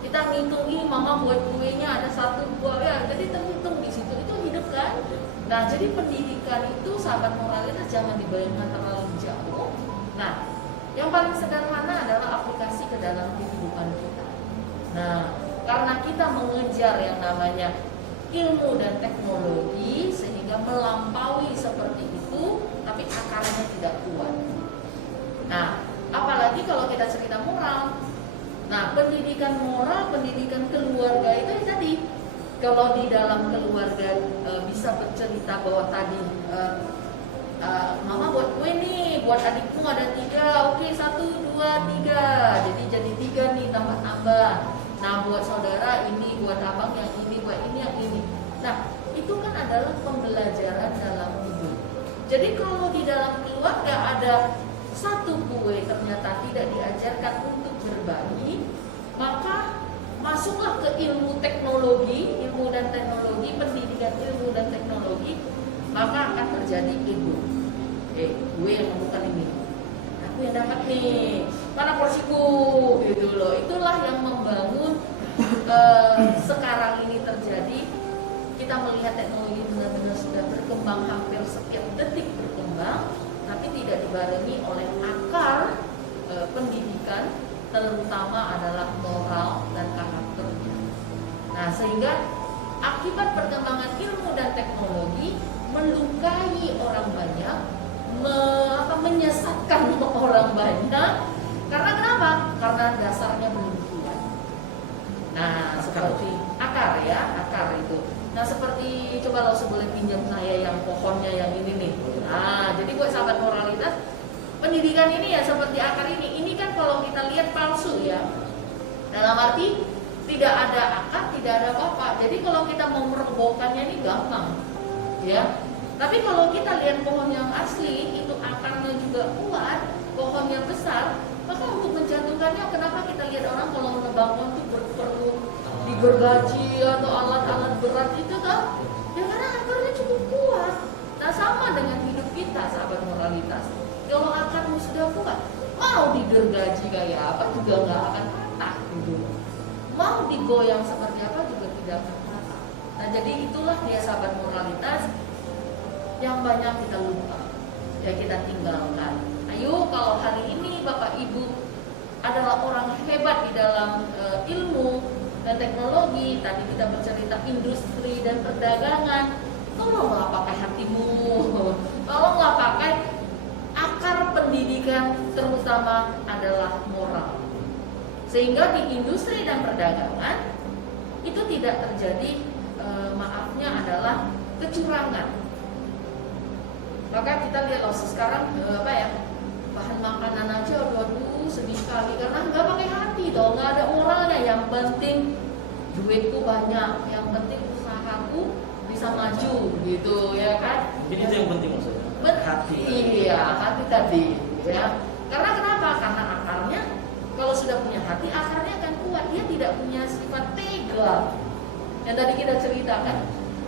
kita ngitung ini mama buat kuenya ada satu dua ya, jadi terhitung di situ, itu hidup kan? Nah jadi pendidikan itu sahabat moralitas jangan dibayangkan terlalu jauh. Nah yang paling sederhana adalah aplikasi ke dalam kehidupan kita. Nah karena kita mengejar yang namanya ilmu dan teknologi sehingga melampaui seperti itu, tapi akarnya tidak kuat. Nah, apalagi kalau kita cerita moral. Nah, pendidikan moral, pendidikan keluarga itu tadi. Kalau di dalam keluarga bisa bercerita bahwa tadi mama buat kue nih, buat adikmu ada 3, oke 1, 2, 3, jadi 3 nih, tambah-tambah. Nah buat saudara ini, buat abang yang ini, buat ini yang ini. Nah itu kan adalah pembelajaran dalam hidup. Jadi kalau di dalam keluarga ada satu kue ternyata tidak diajarkan untuk berbagi, maka masuklah ke ilmu teknologi, ilmu dan teknologi, pendidikan ilmu dan teknologi, maka akan terjadi ego. Gue yang menemukan ini, aku yang dapat nih, mana porsiku, gitu loh. Itulah yang membangun sekarang ini terjadi. Kita melihat teknologi benar-benar sudah berkembang, hampir setiap detik berkembang, tapi tidak dibarengi oleh akar pendidikan, terutama adalah moral dan karakternya. Nah sehingga akibat perkembangan ilmu dan teknologi melukai orang banyak, menyesatkan orang banyak. Karena kenapa? Karena dasarnya belum kuat. Nah, seperti akar ya, akar itu. Nah, seperti coba lo boleh pinjam saya yang pohonnya yang ini nih. Nah, jadi buat sahabat moralitas, pendidikan ini ya seperti akar ini. Ini kan kalau kita lihat palsu ya. Dalam arti tidak ada akar, tidak ada apa-apa. Jadi kalau kita mau merobohkannya ini gampang. Ya. Tapi kalau kita lihat pohon yang asli, itu akarnya juga kuat, pohonnya besar, maka untuk menjatuhkannya, kenapa kita lihat orang kalau menebang pohon itu perlu digergaji atau alat-alat berat itu kan? Ya karena akarnya cukup kuat. Nah sama dengan hidup kita, sahabat moralitas. Kalau akarmu sudah kuat, mau digergaji kayak apa juga nggak akan patah gitu. Mau digoyang seperti apa juga tidak akan patah. Nah jadi itulah dia sahabat moralitas yang banyak kita lupa, ya kita tinggalkan. Ayo kalau hari ini Bapak Ibu adalah orang hebat di dalam ilmu dan teknologi, tadi kita bercerita industri dan perdagangan, tolonglah pakai hatimu, tolonglah pakai akar pendidikan, terutama adalah moral. Sehingga di industri dan perdagangan itu tidak terjadi, maafnya adalah kecurangan. Maka kita lihat loh sekarang bahan makanan aja aduh sedih sekali karena nggak pakai hati toh, nggak ada moralnya. Yang penting duitku banyak, yang penting usahaku bisa maju gitu ya kan. Mungkin itu yang penting maksudnya. Hati. Iya hati tadi ya. Karena kenapa? Karena akarnya kalau sudah punya hati akarnya akan kuat, dia tidak punya sifat tega. Yang tadi kita ceritakan,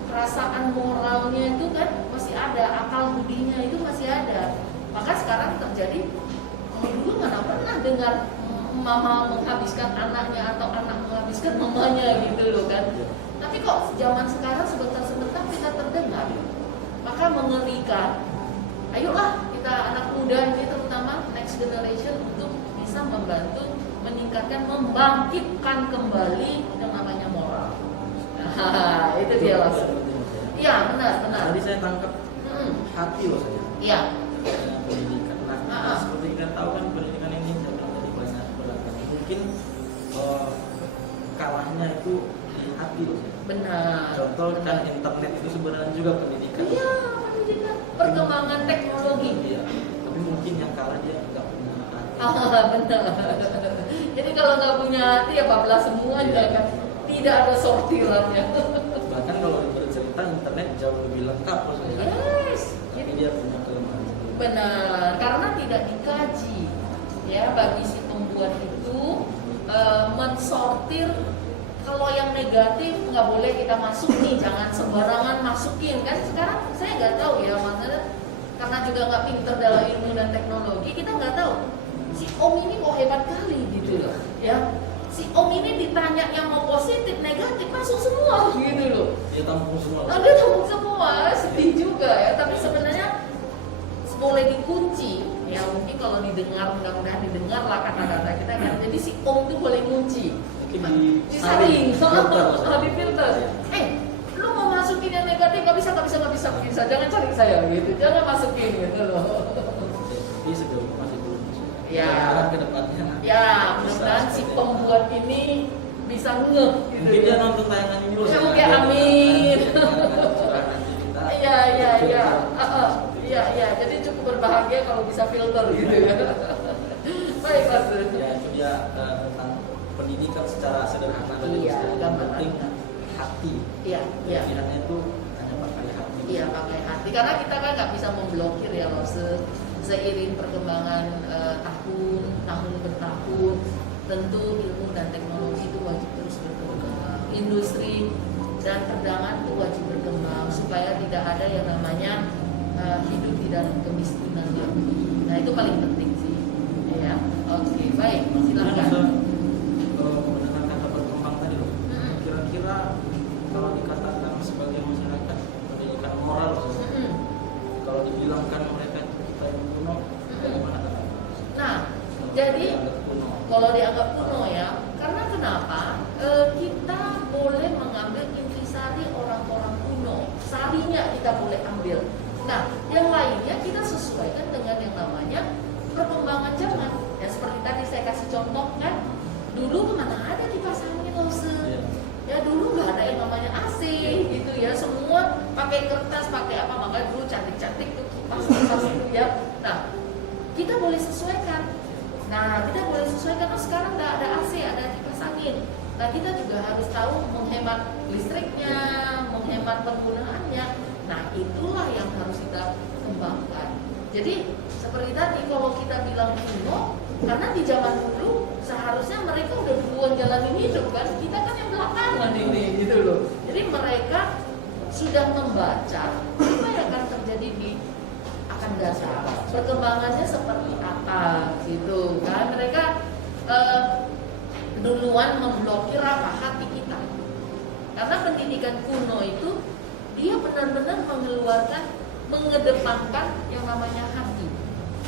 perasaan moralnya itu kan masih ada, akal budinya itu masih ada. Maka sekarang terjadi, kalau dulu mana pernah dengar mama menghabiskan anaknya atau anak menghabiskan mamanya gitu loh kan. Tapi kok zaman sekarang sebentar-sebentar kita terdengar, maka mengerikan. Ayolah kita anak muda ini terutama next generation untuk bisa membantu meningkatkan, membangkitkan kembali yang namanya moral. Nah, itu dia langsung. Iya, benar. Tadi saya tangkap hati loh saya. Iya. Pendidikan. Nah, seperti kita tahu kan pendidikan ini saya bilang tadi banyak beragam. Mungkin kalahnya itu di hati loh saya. Benar. Contoh kan internet itu sebenarnya juga pendidikan. Iya, pendidikan. Perkembangan teknologi. Iya. Tapi mungkin yang kalah dia nggak punya hati. Benar. Jadi kalau nggak punya hati ya bablas semuanya kan. Tidak ada sortirannya. Bahkan kalau bercerita internet jauh lebih lengkap loh saya. Yes. Tapi dia punya kelemahan. Benar, karena tidak dikaji ya bagi si pembuat itu mensortir. Kalau yang negatif nggak boleh kita masuk nih, jangan sembarangan masukin kan. Sekarang saya nggak tahu ya, maksudnya karena juga nggak pinter dalam ilmu dan teknologi, kita nggak tahu si Om ini kok hebat kali gitu loh ya. Si Om ini ditanya yang mau positif negatif masuk semua gitu loh. Dia tampung semua. Nah, dia tahu semua, sedih juga ya. Tapi sebenarnya boleh dikunci ya, mungkin kalau didengar, mudah-mudahan didengar lah kata-kata kita kan. Jadi si Om itu boleh kunci, disaring, di filter. Lu mau masukin yang negatif nggak bisa, jangan cari saya gitu, jangan masukin gitu loh. Jadi sejauh ini masih belum. Ya. Ke depannya. Ya, mudah-mudahan si pembuat ini bisa ngeh gitu. Mungkin dia nonton tayangan ini loh. Oke, amin. Iya. Jadi cukup berbahagia kalau bisa filter gitu ya. Baik, Mas. Ya, itu dia tentang pendidikan secara sederhana dan Iya, yang penting hati. Iya. Pilihannya itu hanya pakai hati. Iya, pakai hati. Karena kita kan nggak bisa memblokir ya loh, seiring perkembangan tahun bertahun, tentu ilmu dan teknologi itu wajib terus berkembang. Industri dan perdagangan itu wajib berkembang supaya tidak ada yang namanya hidup di dalam kemiskinan lagi. Nah, itu paling penting sih. Ya, oke, baik, silakan. Mendengarkan kata berkembang tadi loh. Kira-kira kalau dikatakan sebagai masyarakat pendidikan moral, kalau dibilangkan mereka kita yang kuno, bagaimana kata? Nah, jadi kalau dianggap kuno ya, karena kenapa? Kita boleh mengambil intisari orang-orang kuno, sarinya kita boleh ambil. Nah, yang lainnya kita sesuaikan dengan yang namanya perkembangan zaman. Ya seperti tadi saya kasih contoh kan, dulu kemana ada dipasangin lose. Ya dulu nggak ada yang namanya AC gitu ya, semua pakai kertas, pakai apa, makanya dulu cantik-cantik tuh kipas itu ya. Nah, kita boleh sesuaikan. Oh sekarang nggak ada AC, ada dipasangin. Nah, kita juga harus tahu menghemat listriknya, menghemat penggunaannya. Nah, itulah yang harus kita kembangkan. Jadi seperti tadi kalau kita bilang kuno, karena di zaman dulu seharusnya mereka udah duluan jalanin hidup kan, kita kan yang belakangan ini gitu loh. Jadi mereka sudah membaca apa yang akan terjadi di akan datang, perkembangannya seperti apa gitu kan. Mereka duluan memblokir apa hati kita, karena pendidikan kuno itu dia benar-benar mengedepankan yang namanya hati,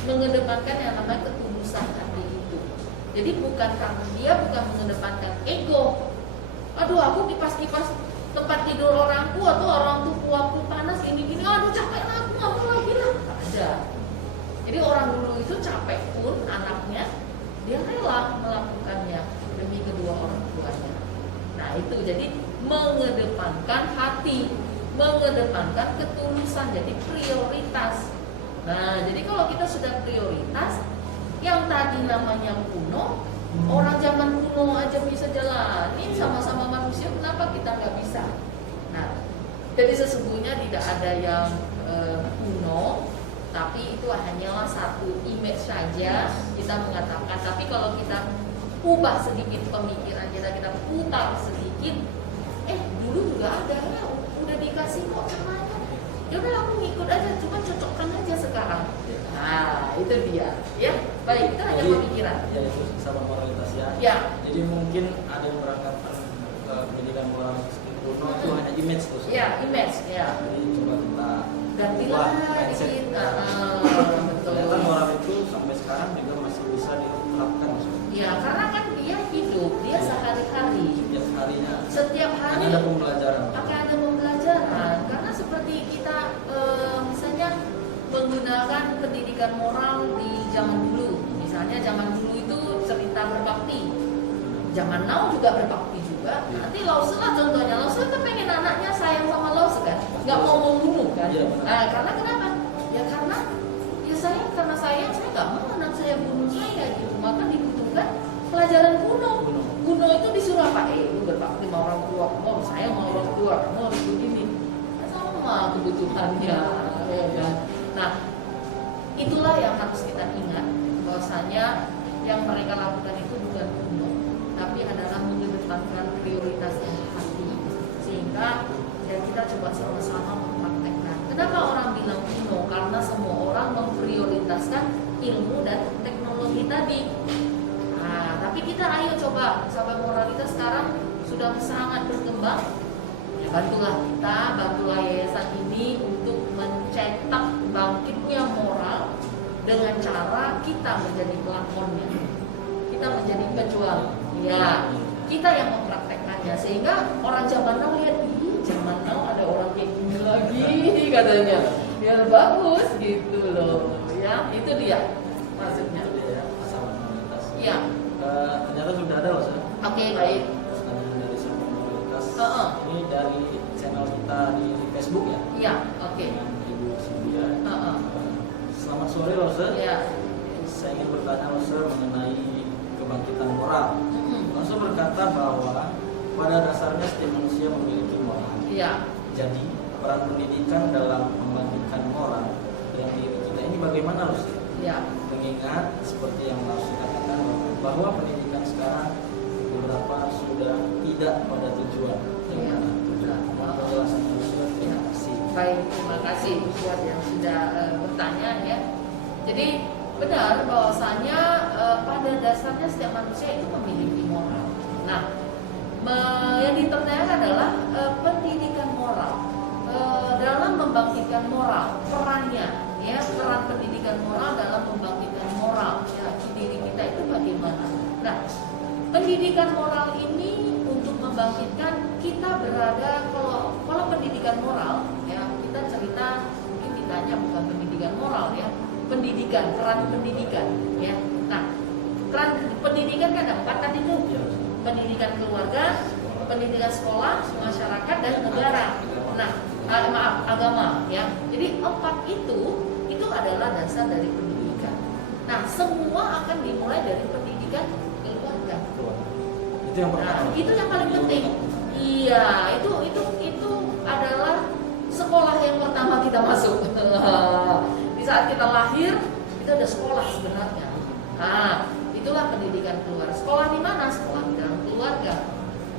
mengedepankan yang namanya ketulusan hati itu. Jadi bukan karena dia bukan mengedepankan ego. Aduh, aku kipas-kipas tempat tidur orangku atau orang tuaku panas gini-gini, aduh capek lah, aku nggak mau lagi lah. Tak ada. Jadi orang dulu itu capek pun anaknya dia rela melakukannya demi kedua orang tuanya. Nah itu jadi mengedepankan hati, mengedepankan ketulusan, jadi prioritas. Nah jadi kalau kita sudah prioritas, yang tadi namanya kuno, orang zaman kuno aja bisa jalanin sama-sama manusia, kenapa kita nggak bisa? Nah jadi sesungguhnya tidak ada yang kuno, tapi itu hanyalah satu image saja kita mengatakan. Tapi kalau kita ubah sedikit pemikiran kita putar sedikit, dulu juga ada ya, udah dikasih kok caranya, ya udah aku ngikut aja, cuma cocokkan aja sekarang. Nah itu dia ya. Baik, itu hanya pemikiran ya, itu sama moralitas ya. Jadi mungkin ada yang beranggapan pendidikan moral kuno itu hanya image terus ya, image ya. Jadi coba kita gantilah mindset. betul. Ternyata moral itu sampai sekarang juga masih bisa diterapkan. Ya karena kan ada pembelajaran. Pakai ada pembelajaran, karena seperti kita misalnya menggunakan pendidikan moral di zaman dulu. Misalnya zaman dulu itu cerita berbakti. Zaman now juga berbakti juga. Nanti Lause lah contohnya. Lause kan pengen anaknya sayang sama Lause kan, nggak mau membunuh kan. Iya, benar. Nah, karena kenapa? Ya karena karena sayang saya nggak mau anak saya bunuh saya gitu. Maka dibutuhkan pelajaran kuno. Kuno itu disuruh apa? Lu berbakti sama orang tua, mau sayang sama orang tua, kamu harus begini. Sama kebutuhannya, ya kan? Nah, itulah yang harus kita ingat, bahwasanya yang mereka lakukan itu bukan kuno, tapi adalah mengedepankan prioritas yang hati, sehingga ya kita coba sama-sama mempraktekkan. Kenapa orang bilang kuno? Karena semua orang memprioritaskan ilmu dan teknologi tadi. Nah, tapi kita ayo coba, sahabat moralitas sekarang sudah sangat berkembang. Ya, bantulah kita, bantulah yayasan ini untuk mencetak bangkitnya moral dengan cara kita menjadi pelakonnya, kita menjadi pejuang. Ya, kita yang mempraktekkannya sehingga orang zaman now lihat, ih zaman now ada orang kayak gini lagi katanya, biar bagus gitu loh. Ya, itu dia maksudnya. Itu dia ya, sahabat moralitas. Ya, Ternyata sudah ada loh, Sir. oke baik. Pertanyaan dari sahabat moralitas. Heeh. Ini dari channel kita di Facebook ya. Iya, oke. Dengan Ibu Cynthia. Heeh. Selamat sore loh, Sir. Iya. Saya ingin bertanya loh, Sir, mengenai kebangkitan moral. Mm-mm. Langsung berkata bahwa pada dasarnya setiap manusia memiliki moral. Iya. Jadi peran pendidikan dalam membangkitkan moral dalam diri kita ini bagaimana loh, Sir? Iya. Mengingat seperti yang harus dikatakan bahwa pendidikan sekarang beberapa sudah tidak pada tujuan. Iya. Mohon penjelasan Sir. Terima kasih. Baik, terima kasih buat yang sudah bertanya ya. Jadi benar bahwasanya pada dasarnya setiap manusia itu memiliki moral. Nah, yang ditanyakan adalah pendidikan moral dalam membangkitkan moral, perannya, ya, peran pendidikan moral dalam membangkitkan moral ya, di diri kita itu bagaimana? Nah, pendidikan moral ini untuk membangkitkan kita berada kalau pendidikan moral ya, kita cerita mungkin ditanya bukan pendidikan moral ya, pendidikan, peran pendidikan ya. Nah, peran pendidikan kan ada 4 tadi tuh. Pendidikan keluarga, pendidikan sekolah, masyarakat dan negara. Nah, agama ya. Jadi 4 itu adalah dasar dari pendidikan. Nah, semua akan dimulai dari pendidikan keluarga. Itu yang pertama. Nah, itu yang paling penting. Iya, itu adalah sekolah yang pertama kita masuk. Di saat kita lahir, itu ada sekolah sebenarnya. Nah, itulah pendidikan keluarga. Sekolah di mana? Sekolah di dalam keluarga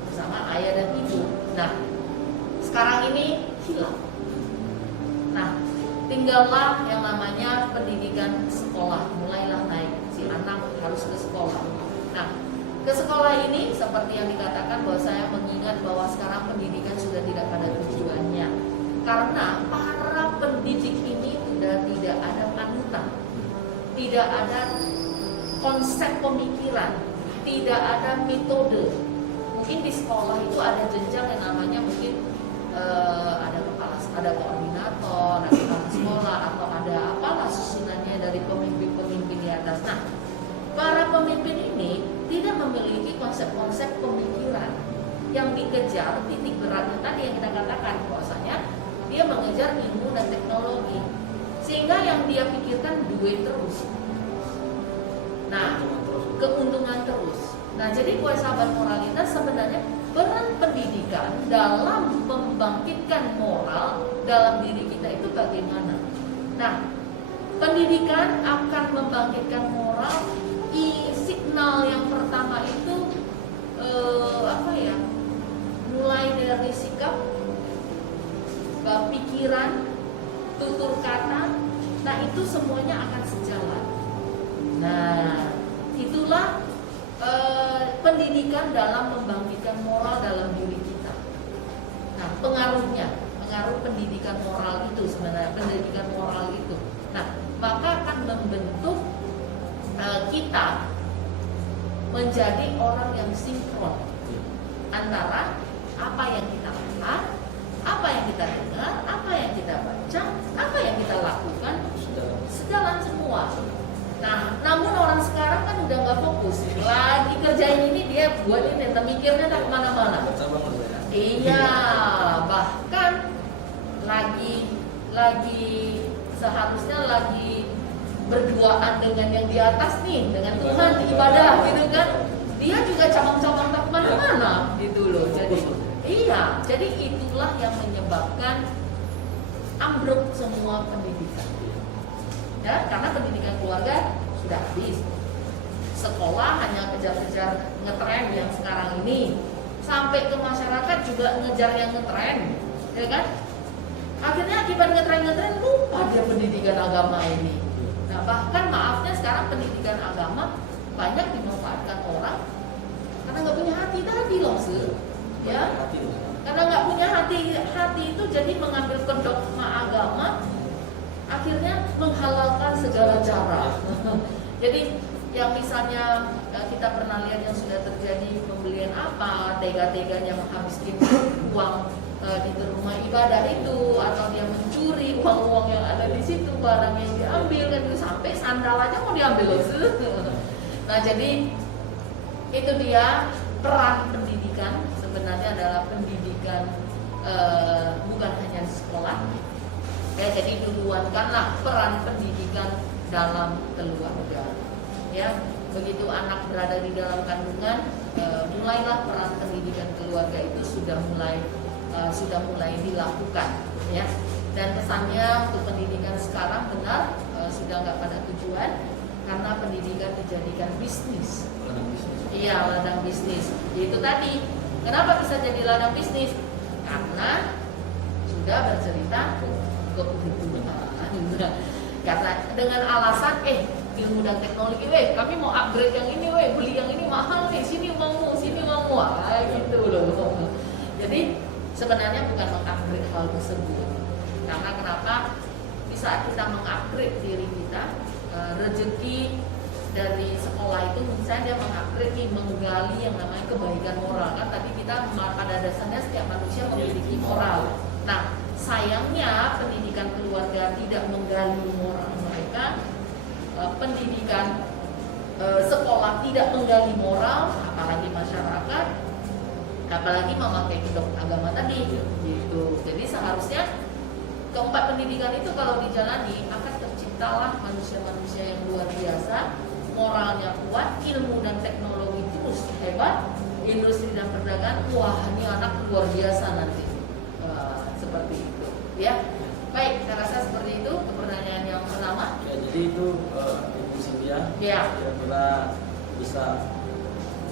bersama ayah dan ibu. Nah, sekarang ini hilang. Nah, tinggallah yang namanya pendidikan sekolah. Mulailah naik, si anak harus ke sekolah. Nah, ke sekolah ini seperti yang dikatakan bahwa saya mengingat bahwa sekarang pendidikan sudah tidak pada tujuannya. Karena para pendidik ini sudah tidak ada panutan, tidak ada konsep pemikiran, tidak ada metode. Mungkin di sekolah itu ada jenjang yang namanya mungkin ada kepala, ada koordinator, ada kepala sekolah, atau ada apalah susunannya dari pemimpin-pemimpin di atas. Nah, para pemimpin ini tidak memiliki konsep-konsep pemikiran yang dikejar. Titik beratnya tadi yang kita katakan bahwasanya dia mengejar ilmu dan teknologi, sehingga yang dia pikirkan duit terus. Nah, keuntungan terus. Nah, jadi buat sahabat moralitas sebenarnya peran pendidikan dalam membangkitkan moral dalam diri kita itu bagaimana? Nah, pendidikan akan membangkitkan moral. Signal yang pertama itu mulai dari sikap, pikiran, tutur kata. Nah, itu semuanya akan sejalan. Nah, itulah pendidikan dalam membangkitkan moral dalam diri kita. Nah, pengaruh pendidikan moral itu sebenarnya, pendidikan moral itu. Nah, maka akan membentuk kita menjadi orang yang sinkron antara apa yang kita kita dengar, apa yang kita baca, apa yang kita lakukan, sejalan semua. Nah, namun orang sekarang kan udah nggak fokus. Lagi kerjain ini dia buat ini, mikirnya tak kemana-mana. Iya, bahkan lagi seharusnya lagi berduaan dengan yang di atas nih, dengan Tuhan ibadah gitu kan. Dia juga cabang-cabang tak kemana-mana gitu loh. Jadi itulah yang menyebabkan ambruk semua pendidikan. Ya, karena pendidikan keluarga sudah habis. Sekolah hanya kejar-kejar ngetren yang sekarang ini. Sampai ke masyarakat juga ngejar yang ngetren, ya kan? Akhirnya akibat ngetren lupa dia pendidikan agama ini. Nah, bahkan maafnya sekarang pendidikan agama banyak dimanfaatkan orang karena nggak punya hati tadi loh, ya. Karena nggak punya hati itu jadi mengambil dogma agama, akhirnya menghalalkan segala cara. Jadi yang misalnya kita pernah lihat yang sudah terjadi pembelian apa, tega-teganya menghabiskan uang di rumah ibadah itu, atau dia mencuri uang-uang yang ada di situ, barang yang diambil kan itu, sampai sandal aja mau diambil loh. Nah, jadi itu dia peran pendidikan sebenarnya adalah pendidikan bukan hanya di sekolah. Ya, jadi duluankanlah peran pendidikan dalam keluarga. Ya, begitu anak berada di dalam kandungan, mulailah peran pendidikan keluarga itu sudah mulai dilakukan, ya. Dan pesannya untuk pendidikan sekarang benar sudah nggak pada tujuan, karena pendidikan dijadikan bisnis. Iya, ladang bisnis. Itu tadi, kenapa bisa jadi ladang bisnis? Karena sudah bercerita kebutuhan. Karena dengan alasan ilmu dan teknologi, kami mau upgrade yang ini, beli yang ini mahal nih, sini uangmu, gitu loh. Jadi sebenarnya bukan mengupgrade hal tersebut. Karena kenapa? Di saat kita mengupgrade diri kita, rezeki dari sekolah itu misalnya dia mengupgrade nih, menggali yang namanya kebaikan moral. Kan tadi kita pada dasarnya setiap manusia memiliki moral. Nah, sayangnya pendidikan keluarga tidak menggali moral mereka. Pendidikan sekolah tidak menggali moral, apalagi masyarakat, apalagi memakai kedok agama tadi gitu. Jadi seharusnya keempat pendidikan itu kalau dijalani akan terciptalah manusia-manusia yang luar biasa, moralnya kuat, ilmu dan teknologi terus hebat, industri dan perdagangan, wah ini anak luar biasa nanti. Seperti itu ya. Baik, saya rasa seperti itu pertanyaan yang pertama. Ya, jadi itu Ibu Cynthia kira-kira bisa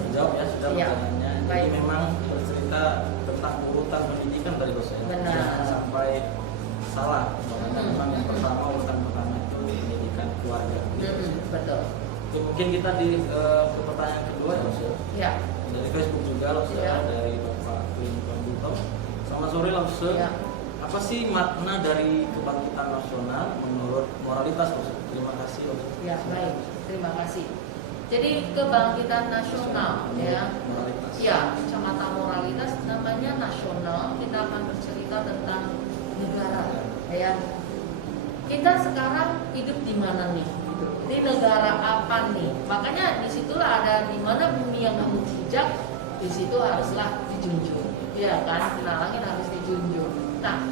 menjawab ya sudah pertanyaannya. Jadi memang bercerita tentang urutan pendidikan dari dosen. Jangan sampai salah. Makanya memang yang pertama, urutan pertama itu pendidikan keluarga. Betul. Oke, mungkin kita ke pertanyaan kedua ya, Mas. Ya. Dari Facebook juga Mas, dari Bapak Clinton Buto. Selamat sore Mas. Ya. Apa sih makna dari kebangkitan nasional menurut moralitas, Mas? Terima kasih, Mas. Ya, baik. Terima kasih. Jadi kebangkitan nasional, ya. Moralitas. Ya, kacamata moralitas namanya nasional. Kita akan bercerita tentang negara, ya. Kita sekarang hidup di mana nih? Di negara apa nih? Makanya disitulah ada di mana bumi yang kamu pijak, di situ haruslah dijunjung, ya kan? Langit harus dijunjung. Nah,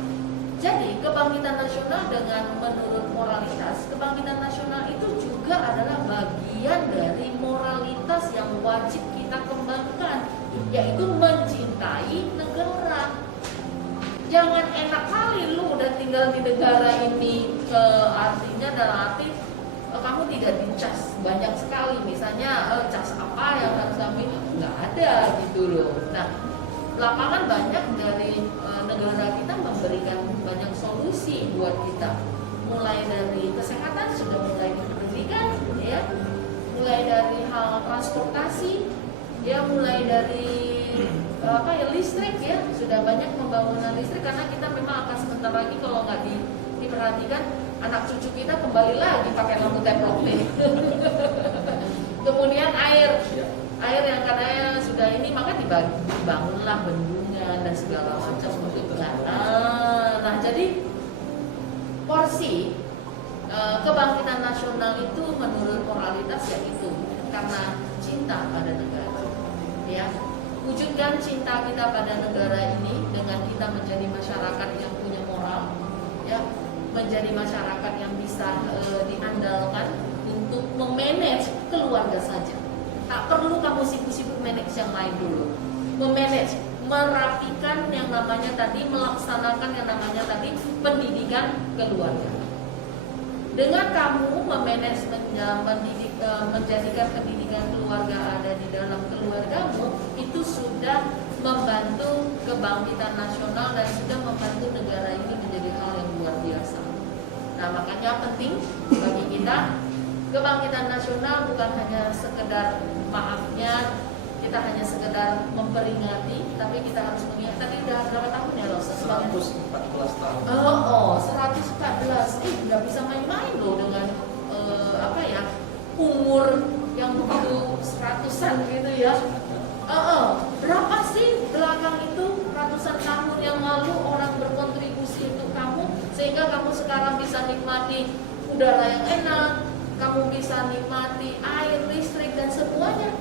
jadi kebangkitan nasional dengan menurut moralitas, kebangkitan nasional itu juga adalah bagian dari moralitas yang wajib kita kembangkan, yaitu mencintai negara. Jangan enak kali lu udah tinggal di negara ini, artinya dalam arti kamu tidak dicas banyak sekali, misalnya cas apa yang harus ambil, nggak ada gitu loh. Nah, belakangan banyak dari negara kita memberikan banyak solusi buat kita, mulai dari kesehatan sudah mulai diperhatikan, ya, mulai dari hal transportasi, ya, mulai dari listrik, ya, sudah banyak pembangunan listrik karena kita memang akan sebentar lagi kalau nggak diperhatikan anak cucu kita kembali lagi pakai lampu teplok nih. Kemudian air yang katanya sudah ini, maka dibangunlah bendungan dan segala macam untuk jadi porsi kebangkitan nasional itu menurut moralitas ya itu karena cinta pada negara. Ya, wujudkan cinta kita pada negara ini dengan kita menjadi masyarakat yang punya moral, ya, menjadi masyarakat yang bisa diandalkan untuk memanage keluarga saja. Tak perlu kamu sibuk-sibuk manage yang lain dulu. Memanage, merapikan yang namanya tadi, melaksanakan yang namanya tadi pendidikan keluarga. Dengan kamu memanage, menjadikan pendidikan keluarga ada di dalam keluargamu, itu sudah membantu kebangkitan nasional dan sudah membantu negara ini menjadi hal yang luar biasa. Nah, makanya penting bagi kita kebangkitan nasional bukan hanya sekedar maafnya, kita hanya sekedar memperingati, tapi kita harus mengingat. Tadi udah berapa tahun ya loh? 114 tahun. 114. Nggak bisa main-main loh dengan umur yang begitu seratusan gitu ya. Berapa sih belakang itu ratusan tahun yang lalu orang berkontribusi untuk kamu sehingga kamu sekarang bisa nikmati udara yang enak, kamu bisa nikmati air, listrik dan semuanya.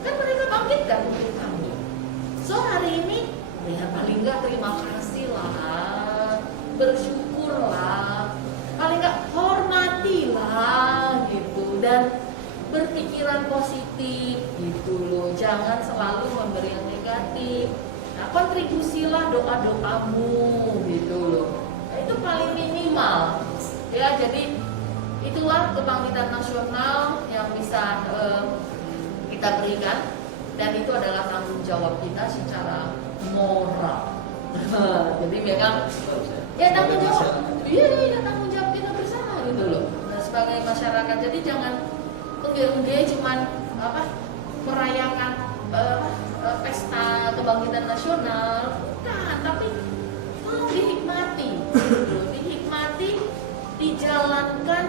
Kan mereka bangkitkan untuk kamu. So hari ini ya paling nggak terima kasih lah, bersyukurlah, paling nggak hormatilah gitu dan berpikiran positif gitu loh. Jangan selalu memberi yang negatif. Nah, kontribusilah doa-doamu gitu loh. Nah, itu paling minimal ya. Jadi itulah kebangkitan nasional yang bisa kita berikan dan itu adalah tanggung jawab kita secara moral. Jadi memang ya tanggung jawab, iya tanggung jawab kita bersama gitu loh. Nah, sebagai masyarakat, jadi jangan enggak cuman merayakan pesta kebangkitan nasional, bukan, tapi dinikmati, dinikmati, dijalankan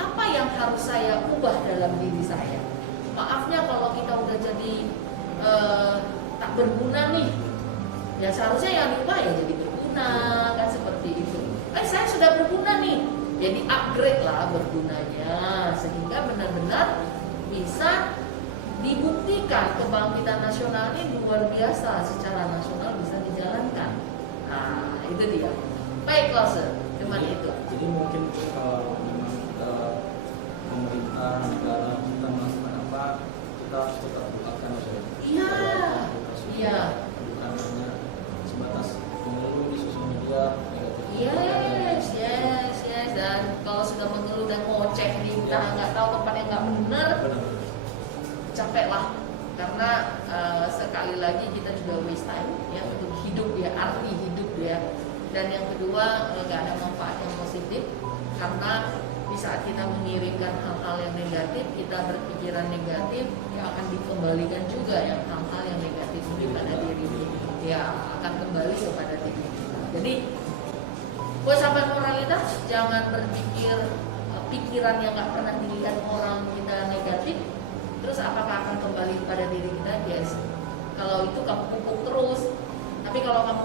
apa yang harus saya ubah dalam diri saya. Maafnya kalau kita udah jadi tak berguna nih, ya seharusnya yang diubah ya jadi berguna, kan seperti itu. Saya sudah berguna nih, jadi upgrade lah bergunanya sehingga benar-benar bisa dibuktikan kebangkitan nasional ini luar biasa, secara nasional bisa dijalankan. Nah itu dia. Baik Lause, cuman itu. Jadi mungkin kalau memang pemerintah negara kita melakukan apa, kita harus tetap bukakan. Iya. Iya. Bukan hanya sebatas mengeluh di sosial media negatif. Yes. Dan kalau sudah mengeluh dan ngoceh nih, udah nggak tahu tempat yang nggak benar, capek lah. Karena sekali lagi kita juga waste time ya untuk hidup ya, arti hidup ya. Dan yang kedua nggak ada manfaat yang positif karena di saat kita mengirimkan hal-hal yang negatif, kita berpikiran negatif, yang akan dikembalikan juga yang hal-hal yang negatif ini pada diri ya akan kembali kepada diri kita. Jadi buat sahabat moralitas, jangan berpikir pikiran yang nggak pernah dilihat orang kita negatif, terus apakah akan kembali kepada diri kita? Yes. Kalau itu kamu pupuk terus, tapi kalau kamu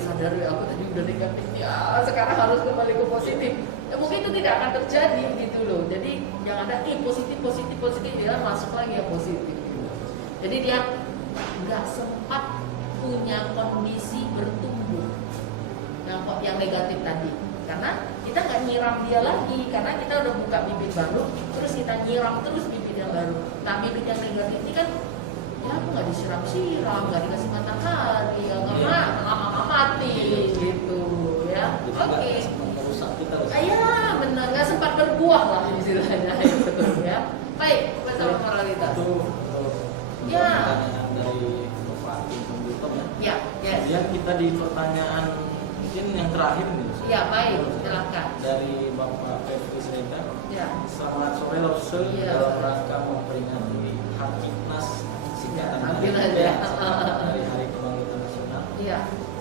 sadar ya aku tadi udah negatif ya, sekarang harus kembali ke positif, ya mungkin itu tidak akan terjadi gitu loh. Jadi jangan ada positif dia masuk lagi yang positif gitu. Jadi dia nggak sempat punya kondisi bertumbuh yang negatif tadi, karena kita nggak nyiram dia lagi, karena kita udah buka bibit baru, terus kita nyiram terus bibit yang baru. Nah bibit yang negatif ini kan ya aku nggak disiram-siram, nggak dikasih matahari, nggak mati gitu ya. Oke. Ya benar, nggak sempat berbuah lah istilahnya itu ya. Baik, bersama moralitas. Itu Ya. pertanyaan dari Bapak Tim YouTube ya. Ya, yes. Kemudian kita di pertanyaan mungkin yang terakhir nih. Ya, baik, silakan. Dari Bapak Febri Sreda. Ya. Selamat sore Lause, Iya. dalam rangka memperingati Harkiknas singkatan Ambil aja. dari Hari Kebangkitan Nasional. Iya.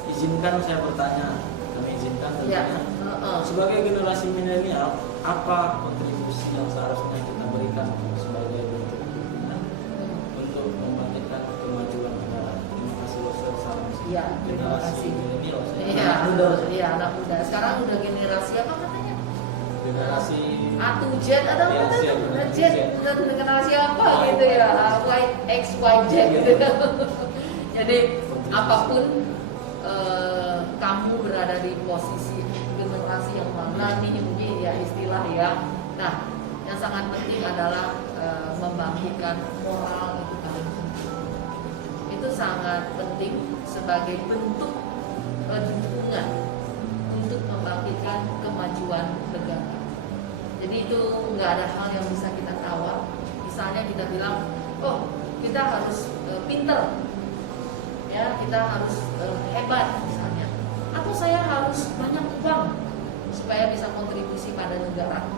Izinkan saya bertanya, kami izinkan Ya. tentunya. Sebagai generasi milenial, apa kontribusi yang seharusnya kita berikan sebagai bentuk dukungan untuk membangkitkan kemajuan negara? Terima kasih Lause, salam Ya, terima generasi kasih. milenial. Iya, Anak muda. iya anak muda. Sekarang udah generasi apa katanya? Generasi A to Z atau Ya, apa Z, tuh? generasi Z, Z. udah generasi apa gitu ya? Y, X, Y, Z gitu. Jadi apapun kamu berada di posisi generasi yang mana, ini mungkin ya istilah ya. Nah, yang sangat penting adalah membangkitkan moral itu paling penting. Itu sangat penting sebagai bentuk dukungan untuk membangkitkan kemajuan negara. Jadi itu nggak ada hal yang bisa kita tawar. Misalnya kita bilang, oh kita harus pinter, ya kita harus hebat misalnya, atau saya harus banyak uang supaya bisa kontribusi pada negara.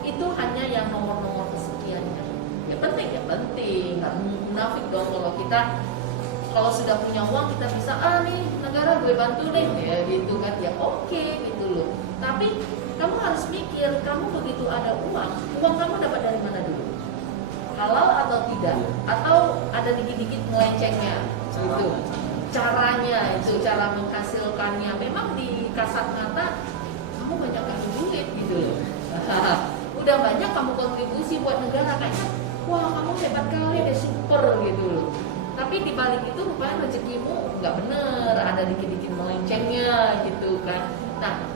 Itu hanya yang nomor-nomor kesekiannya. Ya penting, nggak munafik dong kalau sudah punya uang kita bisa nih negara gue bantu deh ya gitu kan ya oke gitu loh. Tapi kamu harus mikir, kamu begitu ada uang kamu dapat dari mana dulu? Halal atau tidak? Atau ada dikit-dikit melencengnya gitu. Caranya itu cara menghasilkannya memang di kasat mata kamu banyak kasih duit gitu loh. Udah banyak kamu kontribusi buat negara kayaknya wah kamu hebat kali deh super gitu loh. Tapi di balik itu rupanya rezekimu nggak bener, ada dikit-dikit melencengnya gitu kan. Nah,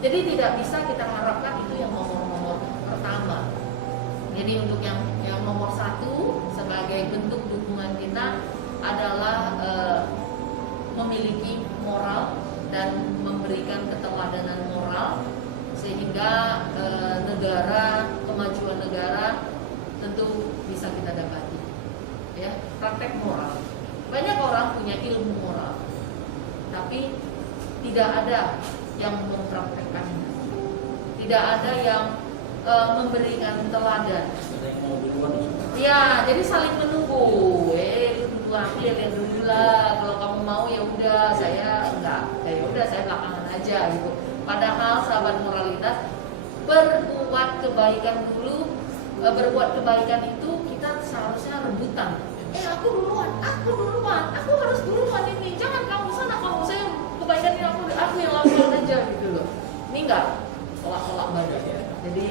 jadi tidak bisa kita harapkan itu yang nomor-nomor pertama. Jadi untuk yang nomor satu sebagai bentuk dukungan kita adalah memiliki moral dan memberikan keteladanan moral sehingga kemajuan negara tentu bisa kita dapati. Ya, praktek moral. Banyak orang punya ilmu moral, tapi tidak ada yang mempraktekkannya. Tidak ada yang memberikan teladan. Ada yang mau duluan. Ya, jadi saling menunggu. Lu dulu ambil ya dulu lah. Kalau kamu mau ya udah, saya enggak. Ya udah saya belakangan aja gitu. Padahal sahabat moralitas berbuat kebaikan dulu. Berbuat kebaikan itu kita seharusnya rebutan. Aku duluan, aku harus duluan ini. Jangan kamu sana, saya kebaikan ini aku ambil aja gitu loh. Ini enggak tolak badan. Jadi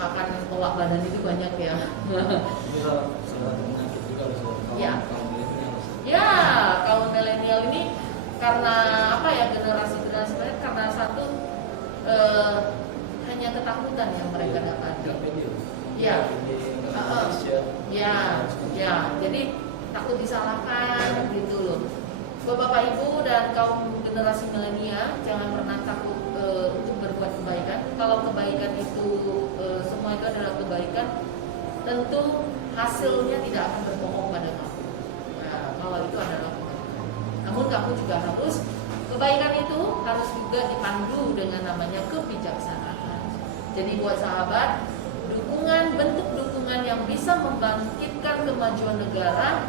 makan tolak badan itu banyak ya. Bisa penyakit juga Ya. kaum milenial. Ya, kaum milenial ini karena apa ya generasi lain karena satu hanya ketakutan yang mereka dapati. Ya, ya, jadi takut disalahkan gitu loh. Bapak Ibu dan kaum generasi milenial jangan pernah takut untuk berbuat kebaikan. Kalau kebaikan itu semua itu adalah kebaikan, tentu hasilnya tidak akan berbohong pada kamu. Nah, kalau itu adalah kebaikan. Namun kamu juga harus kebaikan itu harus juga dipandu dengan namanya kebijaksanaan. Jadi buat sahabat, bentuk dukungan yang bisa membangkitkan kemajuan negara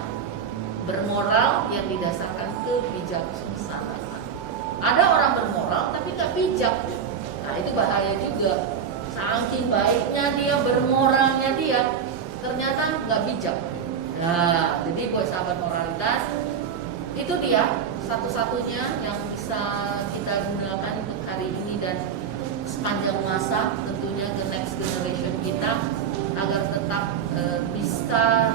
bermoral yang didasarkan kebijaksanaan. Ada orang bermoral tapi nggak bijak, nah itu bahaya juga. Saking baiknya dia, bermoralnya dia, ternyata nggak bijak. Nah, jadi buat sahabat moralitas itu dia satu-satunya yang bisa kita gunakan untuk hari ini dan sepanjang masa, tentunya the next generation kita agar tetap bisa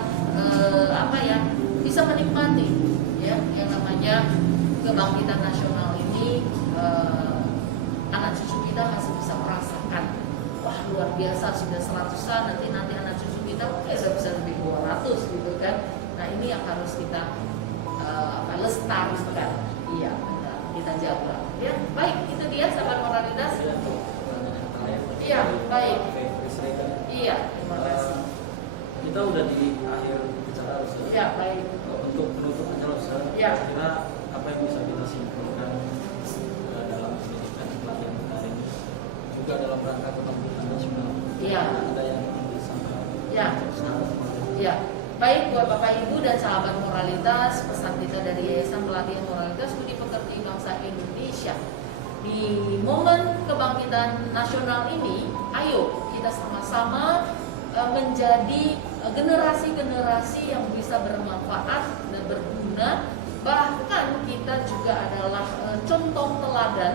bisa menikmati ya yang namanya kebangkitan nasional ini. Anak cucu kita masih bisa merasakan, wah luar biasa sudah 100-an, nanti anak cucu kita sudah bisa lebih 200 gitu kan. Nah ini yang harus kita lestarikan, iya kita jaga. Ya baik, itu dia sahabat moralitas. Iya baik. Iya terima kasih. Kita udah di akhir bicara Ustaz. Iya baik. Untuk penutup acara Ustaz, Ya. kira apa yang bisa kita simpulkan dalam pendidikan pelatihan kita hari ini, juga dalam rangka kebangkitan nasional. Iya. Ada yang disampaikan. Ya. Ya. Baik buat Bapak Ibu dan sahabat moralitas, pesan kita dari Yayasan Pelatihan Moralitas Budi Pekerti Bangsa Indonesia. Di momen kebangkitan nasional ini, ayo kita sama-sama menjadi generasi-generasi yang bisa bermanfaat dan berguna bahkan kita juga adalah contoh teladan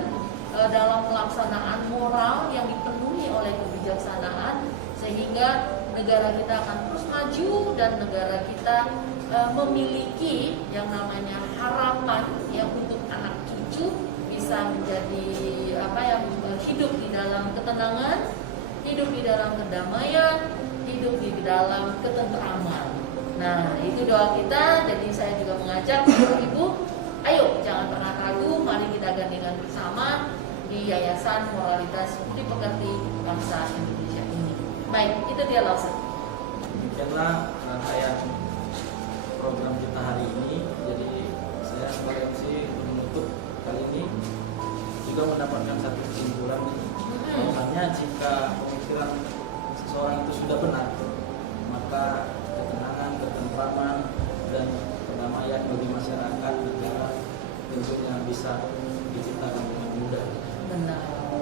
dalam pelaksanaan moral yang dipenuhi oleh kebijaksanaan, sehingga negara kita akan terus maju dan negara kita memiliki yang namanya harapan ya untuk anak cucu bisa menjadi hidup di dalam ketenangan, hidup di dalam kedamaian, hidup di dalam ketentraman. Nah, itu doa kita. Jadi saya juga mengajak Bapak Ibu, ayo jangan pernah ragu, mari kita gandingan bersama di Yayasan Moralitas Budi Pekerti Bangsa Indonesia ini. Baik, itu dia Lausa. Demikianlah rangkaian program kita hari ini. Jadi saya sebagai MC menutup kali ini juga mendapatkan satu kesimpulan. Bahwasanya jika pemikiran seseorang itu sudah benar, maka ketenangan, ketentraman, dan kedamaian bagi masyarakat negara tentunya bisa diciptakan dengan mudah. Benar,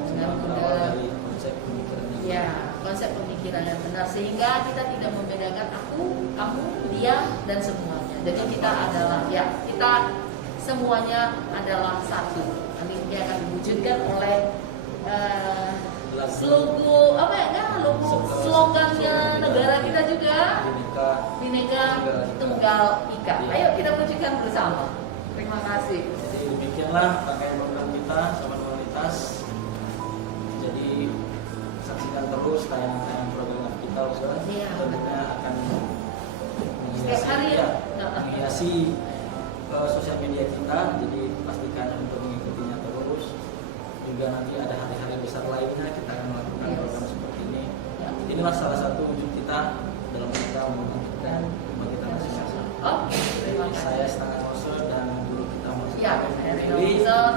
dengan Cuma berawal mudah. dari konsep pemikiran yang Ya, konsep pemikiran yang benar, sehingga kita tidak membedakan aku, kamu, dia, dan semuanya. Jadi kita adalah, ya, kita semuanya adalah satu. Nanti dia akan diwujudkan oleh logo slogannya negara kita juga, Bhinneka Tunggal Ika. Ayo kita wujudkan bersama. Terima kasih. Jadi demikianlah rangkaian program kita Sobat Moralitas. Jadi saksikan terus tayangan-tayangan program kita, Ustaz. Iya. Tentunya akan Setiap hari ya? menghiasi sosial media kita. Jadi pastikan untuk mengikutinya terus. Juga nanti ada hari-hari besar lainnya kita akan melakukan program seperti ini. Inilah salah satu wujud kita dalam kita membangunkan umat kita masing-masing. Oke, terima kasih. Saya setengah Rosso dan dulu kita masuk. Ya,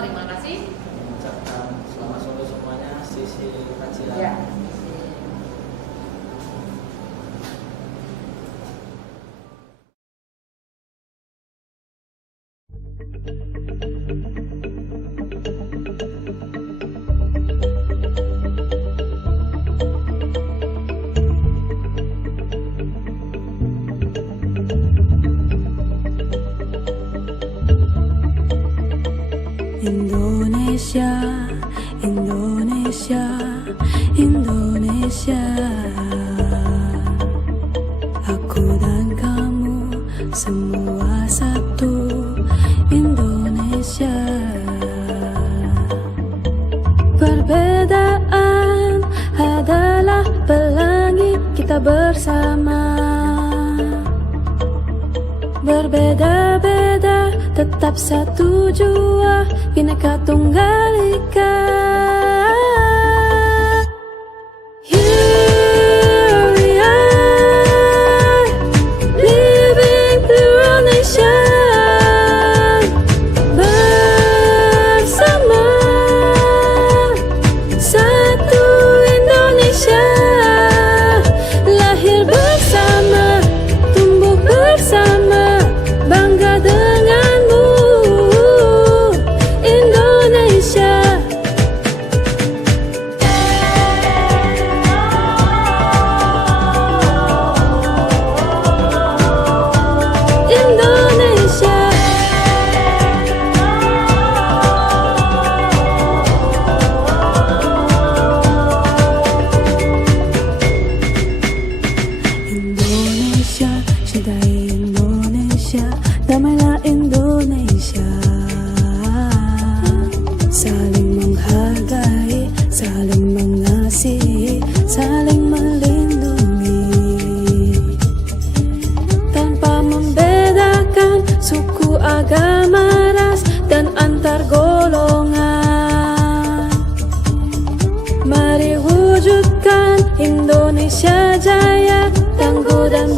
terima kasih. Mengucapkan selamat sore semuanya. Sisi kajian. Ya. Indonesia, Indonesia, Indonesia. Aku dan kamu semua satu. Indonesia. Perbedaan adalah pelangi kita bersama. Berbeda-beda tetap satu jua, Bhinneka Tunggal Ika. Here we are, living plural nation. Bersama, satu Indonesia. Lahir bersama, tumbuh bersama, bangga denganmu, Indonesia. Indonesia. Indonesia, cintai Indonesia, damailah Indonesia. Saling menghargai, saling mengasihi, saling melindungi, tanpa membedakan suku, agama, ras, dan antar golongan. Mari wujudkan Indonesia jaya, tangguh dan